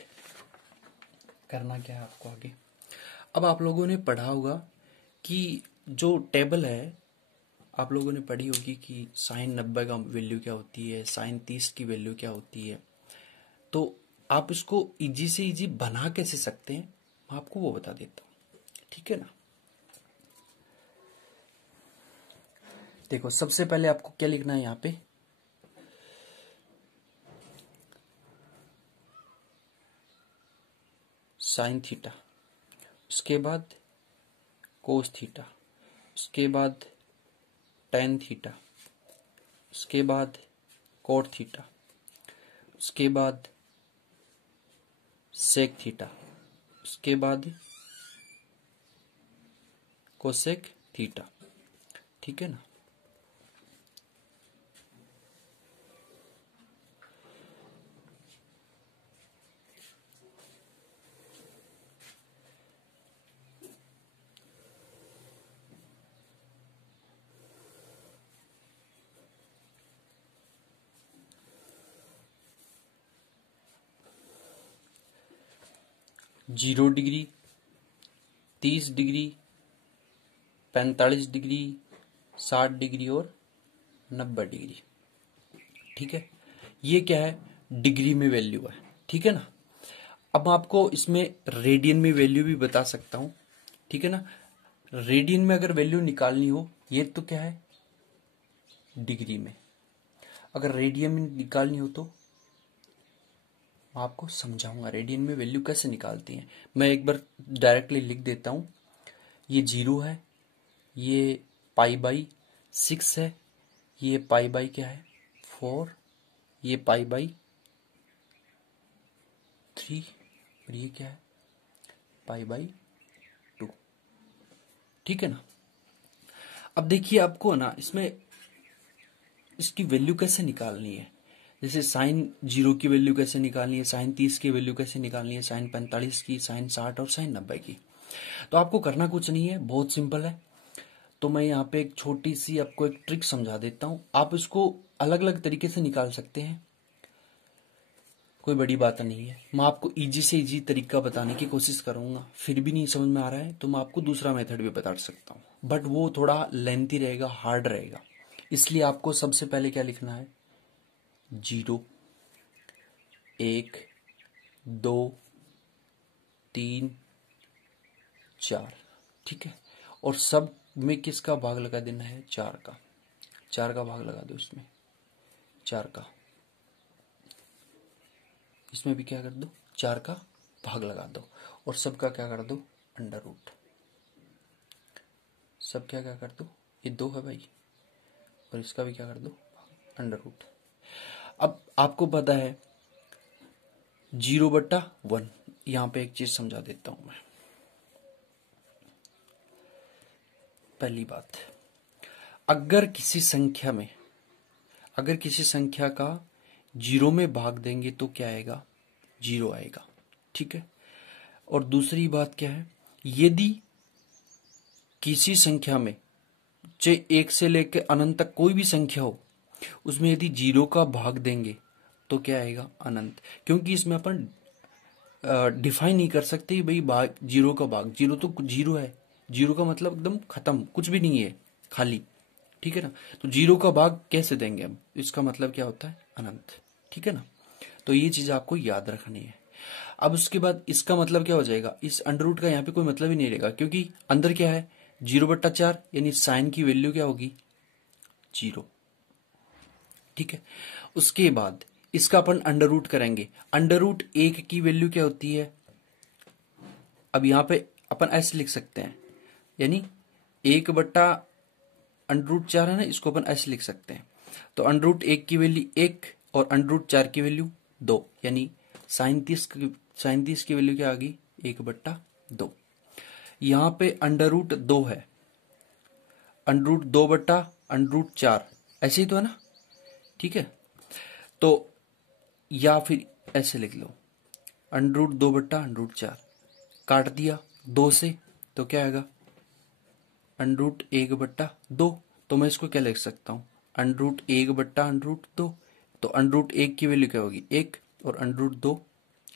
करना क्या है आपको आगे। अब आप लोगों ने पढ़ा होगा कि जो टेबल है, आप लोगों ने पढ़ी होगी कि साइन 90 का वैल्यू क्या होती है, साइन 30 की वैल्यू क्या होती है। तो आप इसको इजी से इजी बना कैसे सकते हैं, मैं आपको वो बता देता हूं, ठीक है ना। देखो सबसे पहले आपको क्या लिखना है यहां पे, साइन थीटा, उसके बाद कोस थीटा, उसके बाद टेन थीटा, उसके बाद कोट थीटा, उसके बाद सेक थीटा, उसके बाद कोसेक थीटा, ठीक है ना। Zero degree, 30 degree, 45 degree, 60 degree और 90 डिग्री, ठीक है। ये क्या है, डिग्री में वैल्यू है, ठीक है ना। अब आपको इसमें रेडियन में वैल्यू भी बता सकता हूं, ठीक है ना। रेडियन में अगर वैल्यू निकालनी हो, ये तो क्या है डिग्री में, अगर रेडियन में निकालनी हो तो मैं आपको समझाऊंगा रेडियन में वैल्यू कैसे निकालती हैं। मैं एक बार डायरेक्टली लिख देता हूं। ये 0 है, ये π/6 है, ये π/ क्या है 4, ये π/3 और ये क्या है π/2, ठीक है ना। अब देखिए आपको ना इसमें इसकी वैल्यू कैसे निकालनी है। जैसे साइन 0 की वैल्यू कैसे निकालनी है, साइन 30 की वैल्यू कैसे निकालनी है, साइन 45 की, साइन 60 और साइन 90 की। तो आपको करना कुछ नहीं है, बहुत सिंपल है। तो मैं यहाँ पे एक छोटी सी आपको एक ट्रिक समझा देता हूँ। आप इसको अलग अलग तरीके से निकाल सकते हैं, कोई बड़ी बात नहीं है। मैं आपको इजी से इजी तरीका बताने की कोशिश करूंगा। फिर भी नहीं समझ में आ रहा है तो मैं आपको दूसरा मेथड भी बता सकता हूँ, बट वो थोड़ा लेंथी रहेगा, हार्ड रहेगा। इसलिए आपको सबसे पहले क्या लिखना है, 0, 1, 2, 3, 4, ठीक है। और सब में किसका भाग लगा देना है, 4 का। 4 का भाग लगा दो इसमें, 4 का, इसमें भी क्या कर दो, 4 का भाग लगा दो। और सबका क्या कर दो, अंडर रूट। सब क्या क्या कर दो, ये 2 है भाई, और इसका भी क्या कर दो, अंडर रूट। अब आपको पता है 0/1। यहां पे एक चीज समझा देता हूं मैं। पहली बात, अगर किसी संख्या का 0 में भाग देंगे तो क्या आएगा, 0 आएगा, ठीक है। और दूसरी बात क्या है, यदि किसी संख्या में, चाहे 1 से लेकर अनंत तक कोई भी संख्या हो, उसमें यदि 0 का भाग देंगे तो क्या आएगा, अनंत। क्योंकि इसमें अपन डिफाइन नहीं कर सकते भाई भाग, 0 का भाग, 0 तो 0 है, 0 का मतलब एकदम खत्म, कुछ भी नहीं है, खाली, ठीक है ना। तो 0 का भाग कैसे देंगे हम, इसका मतलब क्या होता है, अनंत, ठीक है ना। तो ये चीज आपको याद रखनी है। अब उसके बाद इसका मतलब क्या हो जाएगा, इस अंडर रूट का यहाँ पे कोई मतलब ही नहीं रहेगा, क्योंकि अंदर क्या है 0/4, यानी साइन की वैल्यू क्या होगी, 0, ठीक है। उसके बाद इसका अपन अंडर रूट करेंगे, अंडर रूट 1 की वैल्यू क्या होती है, अब यहां पे अपन ऐसे लिख सकते हैं, यानी 1/√4 है ना, इसको अपन ऐसे लिख सकते हैं। तो अंडर रूट 1 की वैल्यू 1 और अंडर रूट 4 की वैल्यू 2, यानी साइन 30 की वैल्यू क्या आ गई, 1/2। यहां पे अंडर रूट 2 है, अंडर रूट 2/√4, ऐसे ही तो है ना, ठीक है। तो या फिर ऐसे लिख लो, अंडर रूट 2/√4, काट दिया 2 से तो क्या आएगा, अंडर रूट 1/2। तो मैं इसको क्या लिख सकता हूं, अंडर रूट 1/√2। तो अंडर रूट 1 की वैल्यू क्या होगी, 1, और अंडर रूट 2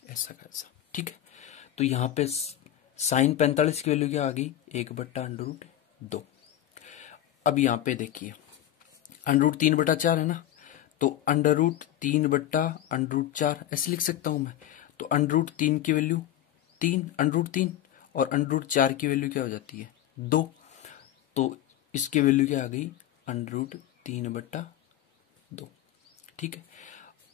ऐसा कैसा, ठीक है। तो यहां पे साइन 45 की वैल्यू क्या आ गई, 1/√2। अब यहां पे देखिए अंडर रूट 3/4 है ना, तो अंडर रूट 3/√4 ऐसे लिख सकता हूं मैं। तो अंडर रूट 3 की वैल्यू 3, अंडर रूट 3, और अंडर रूट 4 की वैल्यू क्या हो जाती है, 2। तो इसकी वैल्यू क्या आ गई, अंडर रूट 3/2, ठीक है।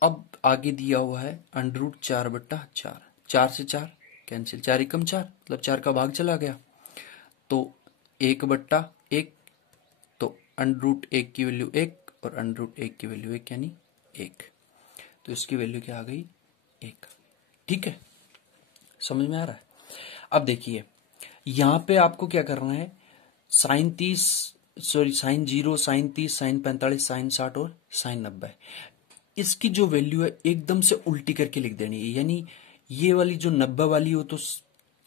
अब आगे दिया हुआ है अंडर रूट 4/4, 4 से 4 कैंसिल, 4 एकम 4, मतलब 4 का भाग चला गया, तो 1/1। तो अंडर रूट 1 की वैल्यू 1 और अंडर रूट 1 की वैल्यू 1, यानी 1। तो इसकी वैल्यू क्या आ गई 1। ठीक है, समझ में आ रहा है। अब देखिए यहां पे आपको क्या करना है, sine 30 sorry sine 0 sine 30 sine 45 sine 60 और साइन 90, इसकी जो वैल्यू है एकदम से उल्टी करके लिख देनी है। यानी ये वाली जो 90 वाली हो तो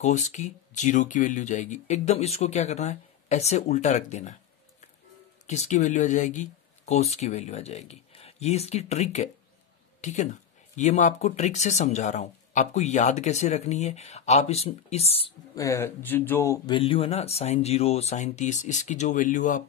कोस की 0 की वैल्यू जाएगी, एकदम इसको क्या करना है ऐसे उल्टा रख देना है। किसकी वैल्यू आ जाएगी, कोस की वैल्यू आ जाएगी। ये इसकी ट्रिक है, ठीक है ना। ये मैं आपको ट्रिक से समझा रहा हूं, आपको याद कैसे रखनी है। आप इस जो वैल्यू है ना साइन 0 साइन 30, इसकी जो वैल्यू आप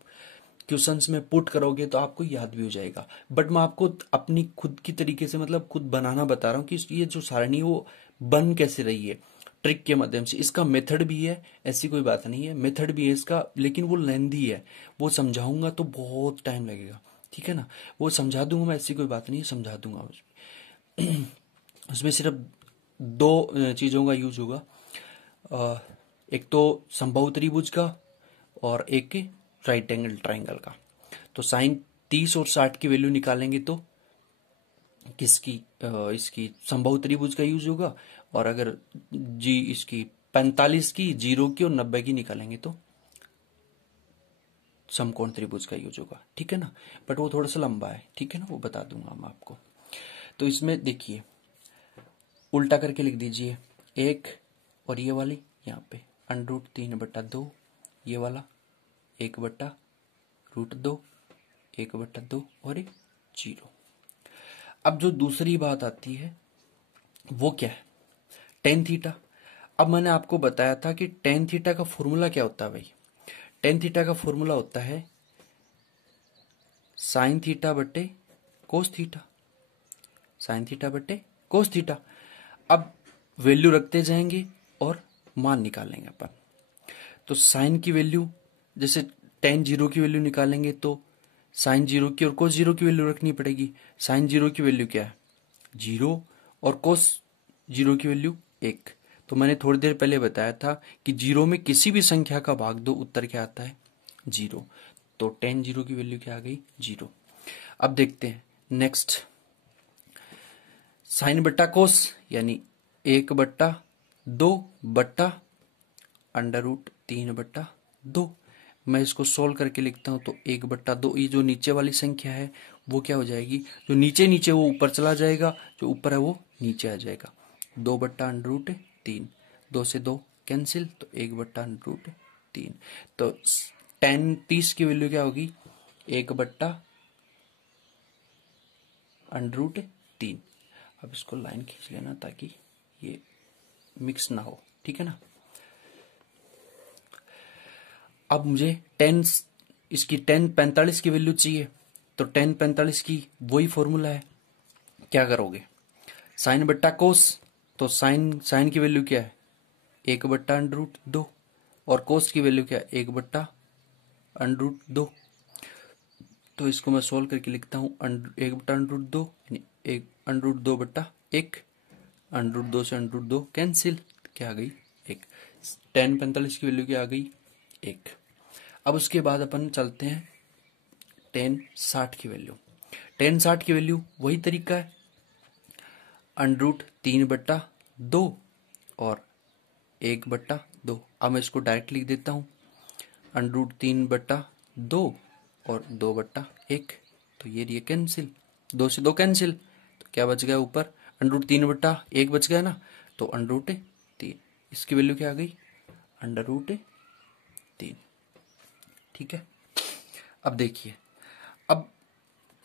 क्वेश्चंस में पुट करोगे तो आपको याद भी हो जाएगा। बट मैं आपको अपनी खुद की तरीके से मतलब खुद बनाना बता रहा हूँ कि ये जो सारणी है वो बन कैसे रही है ट्रिक के माध्यम से। इसका मेथड भी है, ऐसी कोई बात नहीं है, मेथड भी है इसका, लेकिन वो लेंदी है, वो समझाऊंगा तो बहुत टाइम लगेगा, ठीक है ना। वो समझा दूंगा मैं, ऐसी कोई बात नहीं है, समझा दूंगा। उसमें सिर्फ दो चीजों का यूज होगा, एक तो समबाहु त्रिभुज का और एक राइट एंगल ट्राइंगल का। तो साइन 30 और 60 की वैल्यू निकालेंगे तो किसकी इसकी समबाहु त्रिभुज का यूज होगा, और अगर जी इसकी 45 की 0 की और 90 की निकालेंगे तो समकोण त्रिभुज का यूज होगा, ठीक है ना। बट वो थोड़ा सा लंबा है, ठीक है ना, वो बता दूंगा मैं आपको। तो इसमें देखिए उल्टा करके लिख दीजिए, एक और ये वाली यहाँ पे √3/2, ये वाला 1/√2, 1/2 और एक 0। अब जो दूसरी बात आती है वो क्या है, टेन थीटा। अब मैंने आपको बताया था कि टेन थीटा का फॉर्मूला क्या होता है भाई। टेन थीटा का फॉर्मूला होता है साइन थीटा बटे कोस थीटा, साइन थीटा बटे कोस थीटा। अब वैल्यू रखते जाएंगे और मान निकालेंगे अपन। तो साइन की वैल्यू जैसे टेन 0 की वैल्यू निकालेंगे तो साइन 0 की और कोस 0 की वैल्यू रखनी पड़ेगी। साइन 0 की वैल्यू क्या है 0 और कोस 0 की वैल्यू 1। तो मैंने थोड़ी देर पहले बताया था कि 0 में किसी भी संख्या का भाग दो उत्तर क्या आता है 0। तो टेन 0 की वैल्यू क्या आ गई 0। अब देखते हैं नेक्स्ट, साइन बट्टा कोस यानी 1/2 बट्टा √3/2। मैं इसको सोल्व करके लिखता हूं तो 1/2, ये जो नीचे वाली संख्या है वो क्या हो जाएगी, जो नीचे नीचे वो ऊपर चला जाएगा, जो ऊपर है वो नीचे आ जाएगा। 2/√3, 2 से 2 कैंसिल, तो 1/√3। तो टेन 30 की वैल्यू क्या होगी 1/√3। अब इसको लाइन खींच लेना ताकि ये मिक्स ना हो, ठीक है ना। अब मुझे इसकी 1045 की वैल्यू चाहिए, तो 1045 की वही फॉर्मूला है। क्या करोगे, साइन बट्टा कोस, तो साइन की वैल्यू क्या है 1/√2 और कोस की वैल्यू क्या है 1/√2। तो इसको मैं सोल्व करके लिखता हूं 1/√2 यानी 1/2/1, √2 से √2 कैंसिल, क्या आ गई 1। 1045 की वैल्यू क्या आ गई 1। अब उसके बाद अपन चलते हैं 1060 की वैल्यू। 1060 की वैल्यू वही तरीका है, √3/2 और 1/2। अब मैं इसको डायरेक्ट लिख देता हूं √3/2 और 2/1। तो ये रही कैंसिल, 2 से 2 कैंसिल, तो क्या बच गया ऊपर √3/1 बच गया ना, तो √3। इसकी वैल्यू क्या आ गई √3, ठीक है। अब देखिए, अब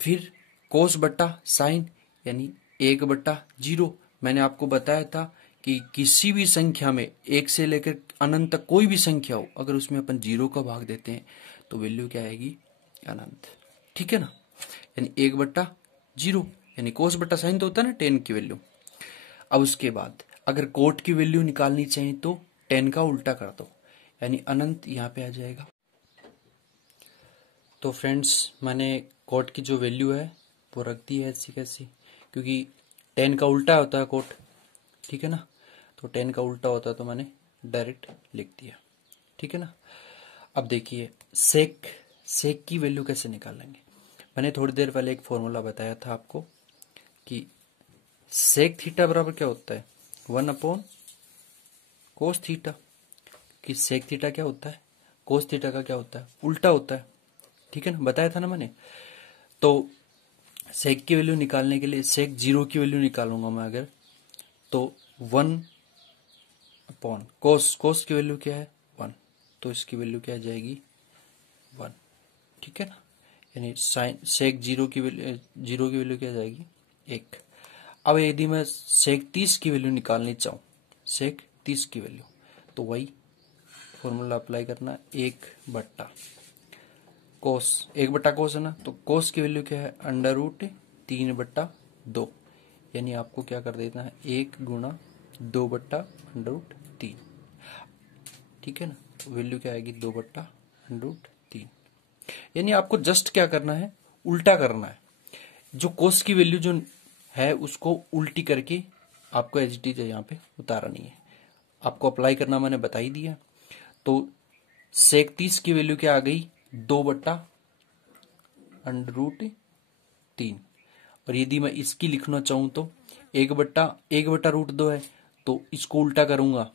फिर कोस बट्टा साइन यानी 1/0। मैंने आपको बताया था कि किसी भी संख्या में 1 से लेकर अनंत तक कोई भी संख्या हो, अगर उसमें अपन 0 का भाग देते हैं तो वैल्यू क्या आएगी अनंत, ठीक है ना। यानी 1/0 यानी कोस बट्टा साइन तो होता है ना 10 की वैल्यू। अब उसके बाद अगर कोट की वैल्यू निकालनी चाहिए तो 10 का उल्टा कर दो, यानी अनंत यहाँ पे आ जाएगा। तो फ्रेंड्स मैंने कोट की जो वैल्यू है वो रख दी है ऐसी कैसी, क्योंकि 10 का उल्टा होता है कोट, ठीक है ना। तो 10 का उल्टा होता है तो मैंने डायरेक्ट लिख दिया, ठीक है ना। अब देखिए सेक की वैल्यू कैसे निकालेंगे। मैंने थोड़ी देर पहले एक फॉर्मूला बताया था आपको कि सेक थीटा बराबर क्या होता है, 1 अपॉन कोस थीटा। कि सेक थीटा क्या होता है, कोस थीटा का क्या होता है, उल्टा होता है। ठीक है ना, बताया था ना मैंने। तो सेक की वैल्यू निकालने के लिए सेक 0 की वैल्यू निकालूंगा मैं अगर, तो 1 अपॉन कोस, कोस की वैल्यू क्या है 1, तो इसकी वैल्यू क्या आ जाएगी 1। ठीक है ना, यानी साइन सेक 0 की वैल्यू, 0 की वैल्यू क्या आ जाएगी 1। अब यदि मैं सेक 30 की वैल्यू निकालनी चाहूँ, सेक 30 की वैल्यू, तो वही फॉर्मूला अप्लाई करना, 1/कोस, 1/कोस है ना, तो कोस की वैल्यू क्या है √3/2, यानी आपको क्या कर देना है 1 × 2/√3। ठीक है ना, तो वैल्यू क्या आएगी 2/√3। यानी आपको जस्ट क्या करना है, उल्टा करना है। जो कोस की वैल्यू जो है उसको उल्टी करके आपको एज इट इज यहाँ पे उतारनी है। आपको अप्लाई करना मैंने बता ही दिया। तो सेक 30 की वैल्यू क्या आ गई 2/√3। और यदि मैं इसकी लिखना चाहूं तो 1/√2 है, तो इसको उल्टा करूंगा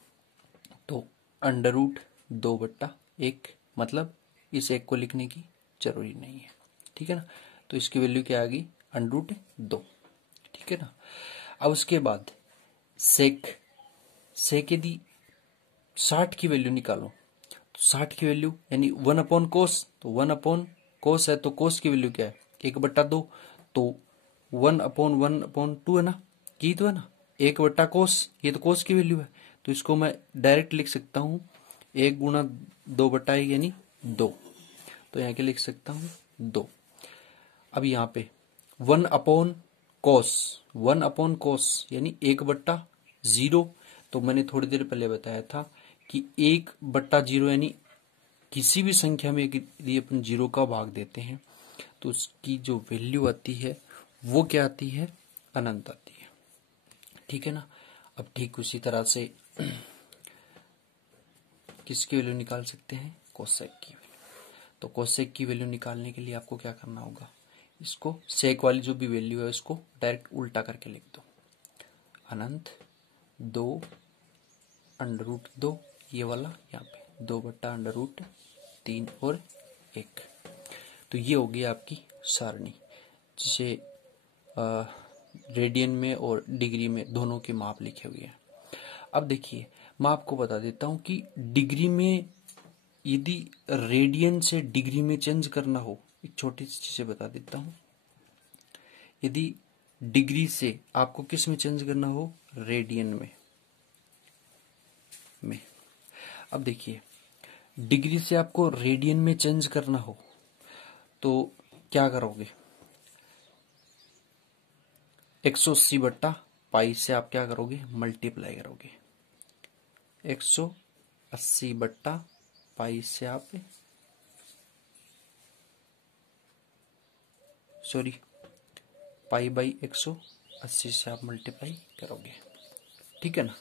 तो √2/1, मतलब इस एक को लिखने की जरूरी नहीं है। ठीक है ना, तो इसकी वैल्यू क्या आ गई √2। ठीक है ना, अब उसके बाद सेक, सेक यदि 60 की वैल्यू निकालो, तो 60 की वैल्यू यानी 1/कोस, तो 1/कोस है तो कोस की वैल्यू क्या है 1/2, तो 1/1/2 है ना, की तो है ना 1/कोस, ये तो कोस की वैल्यू है, तो इसको मैं डायरेक्ट लिख सकता हूँ 1 × 2/1 यानी 2, तो यहाँ के लिख सकता हूँ 2। अब यहाँ पे 1/कोस, 1/कोस यानी 1/0, तो मैंने थोड़ी देर पहले बताया था कि 1/0 यानी किसी भी संख्या में यदि अपन 0 का भाग देते हैं तो उसकी जो वैल्यू आती है वो क्या आती है, अनंत आती है। ठीक है ना, अब ठीक उसी तरह से किसकी वैल्यू निकाल सकते हैं, कोसेक की वैल्यू। तो कोसेक की वैल्यू निकालने के लिए आपको क्या करना होगा, इसको सेक वाली जो भी वैल्यू है उसको डायरेक्ट उल्टा करके लिख दो, अनंत 2/√2, ये वाला यहाँ पे 2/√3 और 1। तो ये होगी आपकी सारणी, जिसे रेडियन में और डिग्री में दोनों के माप लिखे हुए हैं। अब देखिए मैं आपको बता देता हूं कि डिग्री में यदि रेडियन से डिग्री में चेंज करना हो, एक छोटी सी चीजें बता देता हूं। यदि डिग्री से आपको किस में चेंज करना हो, रेडियन में। अब देखिए डिग्री से आपको रेडियन में चेंज करना हो तो क्या करोगे, 180/π से आप क्या करोगे, मल्टीप्लाई करोगे। 180/π से आप π/180 से आप मल्टीप्लाई करोगे। ठीक है ना,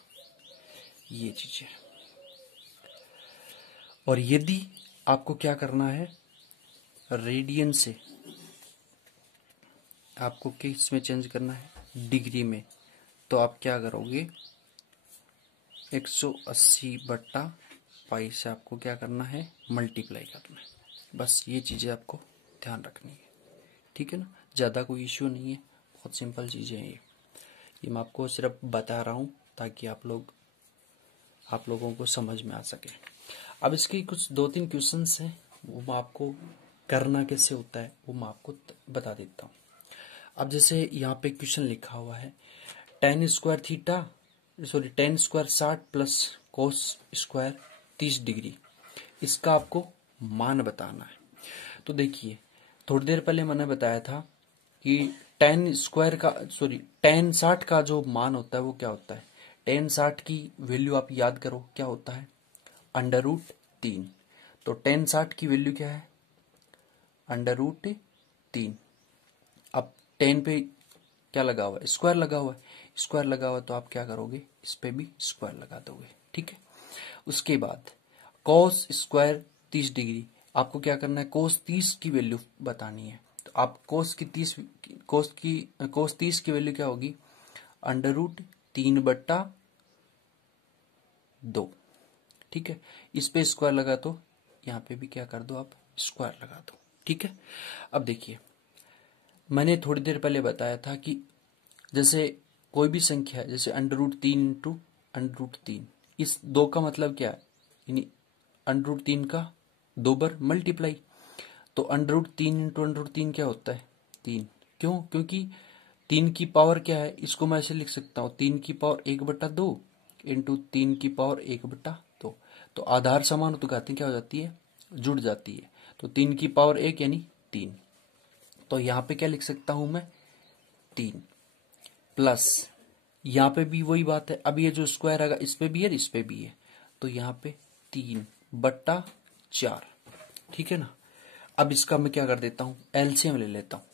ये चीजें। और यदि आपको क्या करना है, रेडियन से आपको किस में चेंज करना है, डिग्री में, तो आप क्या करोगे 180/π से आपको क्या करना है, मल्टीप्लाई करना है। बस ये चीजें आपको ध्यान रखनी है। ठीक है ना, ज्यादा कोई इश्यू नहीं है, बहुत सिंपल चीजें हैं ये मैं आपको सिर्फ बता रहा हूँ ताकि आप लोगों को समझ में आ सके। अब इसके कुछ 2-3 क्वेश्चंस हैं, वो मैं आपको करना कैसे होता है वो मैं आपको बता देता हूँ। अब जैसे यहाँ पे क्वेश्चन लिखा हुआ है tan square 60 plus cos square 30 degree, इसका आपको मान बताना है। तो देखिए थोड़ी देर पहले मैंने बताया था कि tan 60 का जो मान होता है वो क्या होता है, tan 60 की वैल्यू आप याद करो क्या होता है, √3। तो tan 60 की वैल्यू क्या है, √3। अब tan पे क्या लगा हुआ है, स्क्वायर लगा हुआ है, स्क्वायर लगा हुआ तो आप क्या करोगे, इस पे भी स्क्वायर लगा दोगे। ठीक है, उसके बाद cos स्क्वायर 30 डिग्री, आपको क्या करना है, cos 30 की वैल्यू बतानी है। तो आप cos 30 की वैल्यू क्या होगी, अंडर रूट 3/2। ठीक है, इस पे स्क्वायर लगा तो यहाँ पे भी क्या कर दो आप, स्क्वायर लगा दो। ठीक है, अब देखिए मैंने थोड़ी देर पहले बताया था कि जैसे कोई भी संख्या है, जैसे under root 3 into under root 3, इस 2 का मतलब क्या है, यानी अंडर रूट 3 का 2 बार मल्टीप्लाई। तो under root 3 into under root 3 क्या होता है, 3। क्यों, क्योंकि 3 की पावर क्या है, इसको मैं ऐसे लिख सकता हूँ 3 की पावर 1/2 इंटू 3 की पावर 1/2। तो आधार समानुपाती क्या हो जाती है, जुड़ जाती है। तो 3 की पावर 1 यानी 3। तो यहाँ पे क्या लिख सकता हूं मैं, 3 प्लस यहाँ पे भी वही बात है। अब ये जो स्क्वायर आएगा इस पे भी है इस पे भी है, तो यहाँ पे 3/4। ठीक है ना। अब इसका मैं क्या कर देता हूँ, एलसीएम ले लेता हूँ।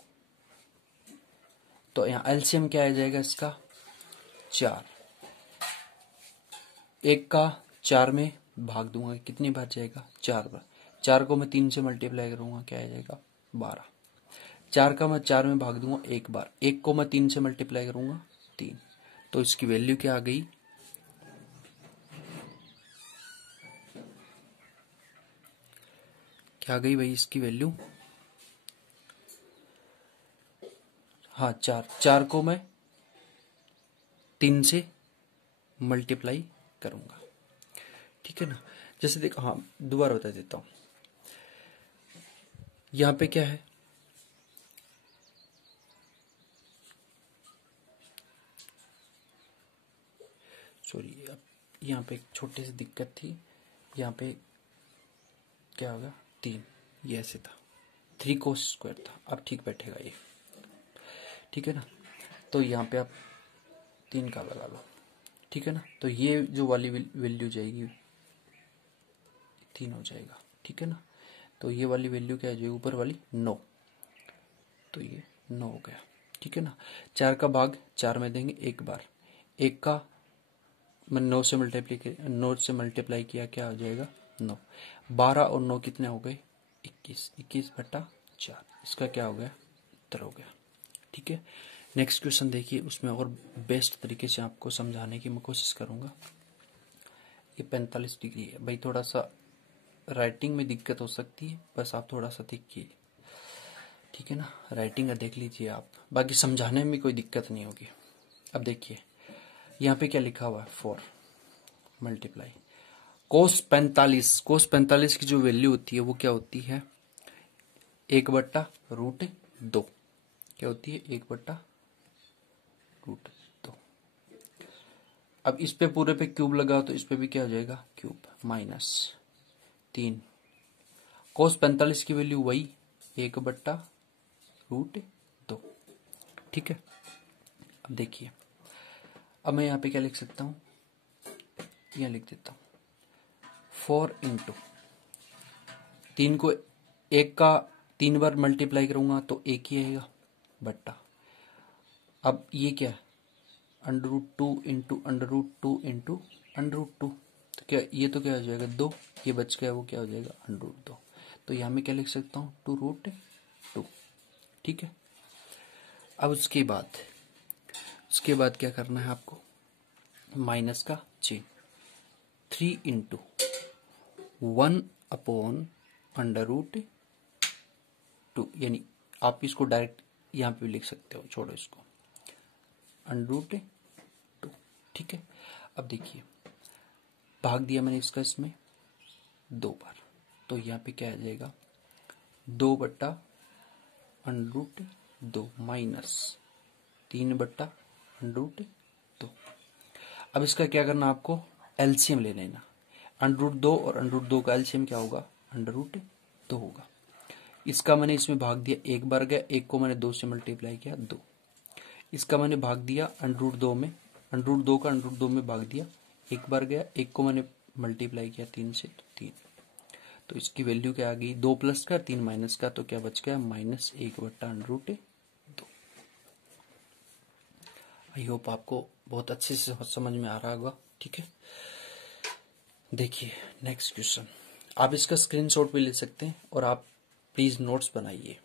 तो यहाँ एलसीएम क्या आ जाएगा इसका, 4। 1 का 4 में भाग दूंगा, कितनी बार जाएगा, 4 बार। 4 को मैं 3 से मल्टीप्लाई करूंगा, क्या आ जाएगा, 12। 4 का मैं 4 में भाग दूंगा 1 बार। 1 को मैं 3 से मल्टीप्लाई करूंगा, 3। तो इसकी वैल्यू क्या आ गई, क्या आ गई भाई इसकी वैल्यू, हाँ 4। 4 को मैं 3 से मल्टीप्लाई करूंगा। ठीक है ना। जैसे देखो, हाँ दोबारा बता देता हूं, यहां पे क्या है, सॉरी अब यहाँ पे एक छोटी सी दिक्कत थी। यहाँ पे क्या होगा, 3, ये ऐसे था, 3 कोस स्क्वायर था। अब ठीक बैठेगा ये, ठीक है ना। तो यहाँ पे आप 3 का लगा लो, ठीक है ना। तो ये जो वाली वैल्यू जाएगी 3 हो जाएगा, ठीक है ना। तो ये वाली वैल्यू क्या हो जाएगी, ऊपर वाली 9, तो ये 9 हो गया, ठीक है ना। 4 का भाग 4 में देंगे 1 बार। 1 का मैंने 9 से मल्टीप्लाई किया, क्या हो जाएगा 9। 12 और 9 कितने हो गए, 21। 21/4, इसका क्या हो गया, उत्तर हो गया। ठीक है, नेक्स्ट क्वेश्चन देखिए, उसमें और बेस्ट तरीके से आपको समझाने की मैं कोशिश करूंगा। ये 45 डिग्री है भाई, थोड़ा सा राइटिंग में दिक्कत हो सकती है, बस आप थोड़ा सा देखिए, ठीक है ना। राइटिंग का देख लीजिए आप, बाकी समझाने में कोई दिक्कत नहीं होगी। अब देखिए यहाँ पे क्या लिखा हुआ है, 4 मल्टीप्लाई कोस 45। कोस 45 की जो वैल्यू होती है वो क्या होती है, 1/√2। क्या होती है, 1/√2। अब इस पे पूरे पे क्यूब लगा तो इस पे भी क्या हो जाएगा, क्यूब, -3। कोस 45 की वैल्यू वही 1/√2। ठीक है। अब देखिए, अब मैं यहाँ पे क्या लिख सकता हूँ, यहाँ लिख देता हूँ 4 इंटू 3 को 1 का 3 बार मल्टीप्लाई करूंगा तो 1 ही आएगा, बट्टा। अब ये क्या है, √2 इंटू √2 इंटू √2, तो क्या ये तो क्या हो जाएगा 2, ये बच गया वो क्या हो जाएगा √2। तो यहाँ में क्या लिख सकता हूँ 2√2। ठीक है। अब उसके बाद क्या करना है आपको, माइनस का चिन्ह, 3 इंटू 1/√2, यानी आप इसको डायरेक्ट यहाँ पे भी लिख सकते हो, छोड़ो इसको, √2। ठीक है। अब देखिए भाग दिया मैंने इसका इसमें 2 बार, तो यहाँ पे क्या आ जाएगा 2/√2 माइनस 3/√2। अब इसका क्या करना, आपको एलसीएम ले लेना। √2 और √2 का एलसीएम क्या होगा, √2 होगा। इसका मैंने इसमें भाग दिया 1 बार गया, 1 को मैंने 2 से मल्टीप्लाई किया 2। इसका मैंने भाग दिया √2 में, √2 का √2 में भाग दिया 1 बार गया, 1 को मैंने मल्टीप्लाई किया 3 से, तो 3। तो इसकी वैल्यू क्या आ गई, 2 प्लस का 3 माइनस का, तो क्या बच गया -1/√2। आई होप आपको बहुत अच्छे से समझ में आ रहा होगा। ठीक है, देखिए नेक्स्ट क्वेश्चन, आप इसका स्क्रीनशॉट भी ले सकते हैं और आप प्लीज नोट्स बनाइए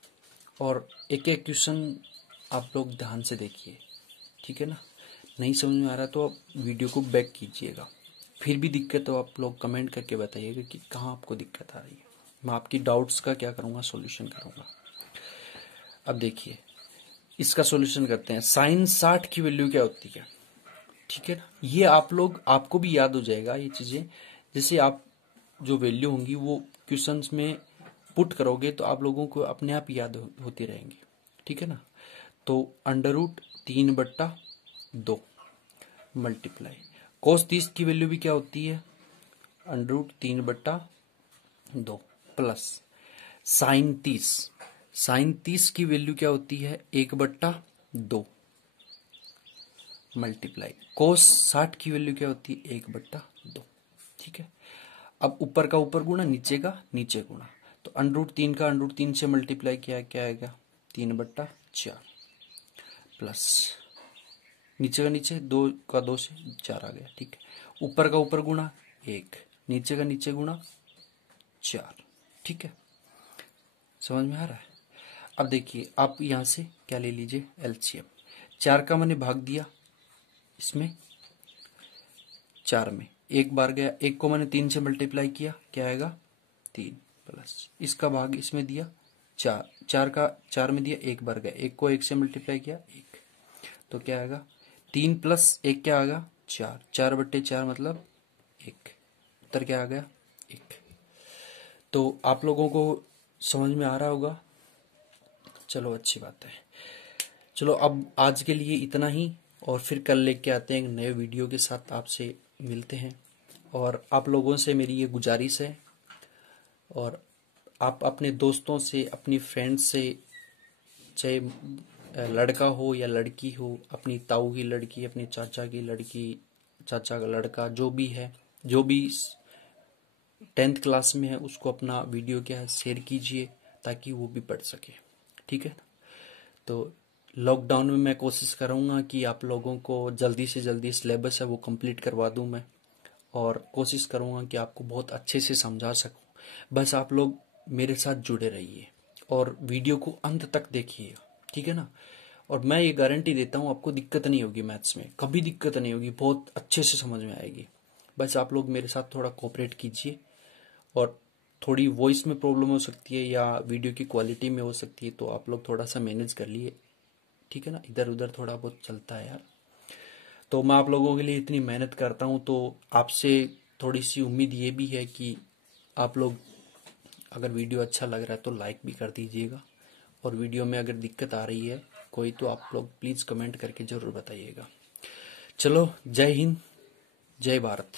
और एक एक क्वेश्चन आप लोग ध्यान से देखिए, ठीक है ना। नहीं समझ में आ रहा तो आप वीडियो को बैक कीजिएगा। फिर भी दिक्कत हो आप लोग कमेंट करके बताइएगा कि कहाँ आपको दिक्कत आ रही है। मैं आपकी डाउट्स का क्या करूँगा, सॉल्यूशन करूँगा। अब देखिए इसका सॉल्यूशन करते हैं। साइन 60 की वैल्यू क्या होती है, ठीक है ना। ये आपको भी याद हो जाएगा ये चीज़ें। जैसे आप जो वैल्यू होंगी वो क्वेश्चंस में पुट करोगे तो आप लोगों को अपने आप याद होती रहेंगी, ठीक है ना। तो √3/2 मल्टीप्लाई cos 30 की वैल्यू भी क्या होती है, √3/2 प्लस साइन 30 की वैल्यू क्या होती है, 1/2 मल्टीप्लाई cos 60 की वैल्यू क्या होती है, 1/2, ठीक है। अब ऊपर का ऊपर गुणा, नीचे का नीचे गुणा। तो √3 का √3 से मल्टीप्लाई किया क्या आएगा, 3/4 प्लस नीचे का नीचे 2 का 2 से 4 आ गया, ठीक है। ऊपर का ऊपर गुणा 1, नीचे का नीचे गुणा 4, ठीक है। समझ में आ रहा है। अब देखिए आप यहां से क्या ले लीजिए, एलसीएम। 4 का मैंने भाग दिया इसमें 4 में, एक बार गया, 1 को मैंने 3 से मल्टीप्लाई किया क्या आएगा, 3 प्लस इसका भाग इसमें दिया 4, 4 का 4 में दिया, एक बार गया, 1 को 1 से मल्टीप्लाई किया 1, तो क्या आएगा 3 + 1 क्या आएगा 4, 4/4 मतलब 1, उत्तर क्या आ गया 1। तो आप लोगों को समझ में आ रहा होगा, चलो अच्छी बात है। चलो अब आज के लिए इतना ही, और फिर कल लेके आते हैं एक नए वीडियो के साथ, आपसे मिलते हैं। और आप लोगों से मेरी ये गुजारिश है, और आप अपने दोस्तों से, अपनी फ्रेंड्स से, चाहे लड़का हो या लड़की हो, अपनी ताऊ की लड़की, अपने चाचा की लड़की, चाचा का लड़का, जो भी है, जो भी 10th क्लास में है, उसको अपना वीडियो क्या है शेयर कीजिए ताकि वो भी पढ़ सके, ठीक है। तो लॉकडाउन में मैं कोशिश करूँगा कि आप लोगों को जल्दी से जल्दी सिलेबस है वो कंप्लीट करवा दूँ मैं, और कोशिश करूँगा कि आपको बहुत अच्छे से समझा सकूँ। बस आप लोग मेरे साथ जुड़े रहिए और वीडियो को अंत तक देखिए, ठीक है ना। और मैं ये गारंटी देता हूँ आपको दिक्कत नहीं होगी, मैथ्स में कभी दिक्कत नहीं होगी, बहुत अच्छे से समझ में आएगी। बस आप लोग मेरे साथ थोड़ा कोऑपरेट कीजिए, और थोड़ी वॉइस में प्रॉब्लम हो सकती है या वीडियो की क्वालिटी में हो सकती है, तो आप लोग थोड़ा सा मैनेज कर लिए, ठीक है ना। इधर उधर थोड़ा बहुत चलता है यार। तो मैं आप लोगों के लिए इतनी मेहनत करता हूँ, तो आपसे थोड़ी सी उम्मीद ये भी है कि आप लोग अगर वीडियो अच्छा लग रहा है तो लाइक भी कर दीजिएगा, और वीडियो में अगर दिक्कत आ रही है कोई तो आप लोग प्लीज़ कमेंट करके ज़रूर बताइएगा। चलो, जय हिंद, जय भारत।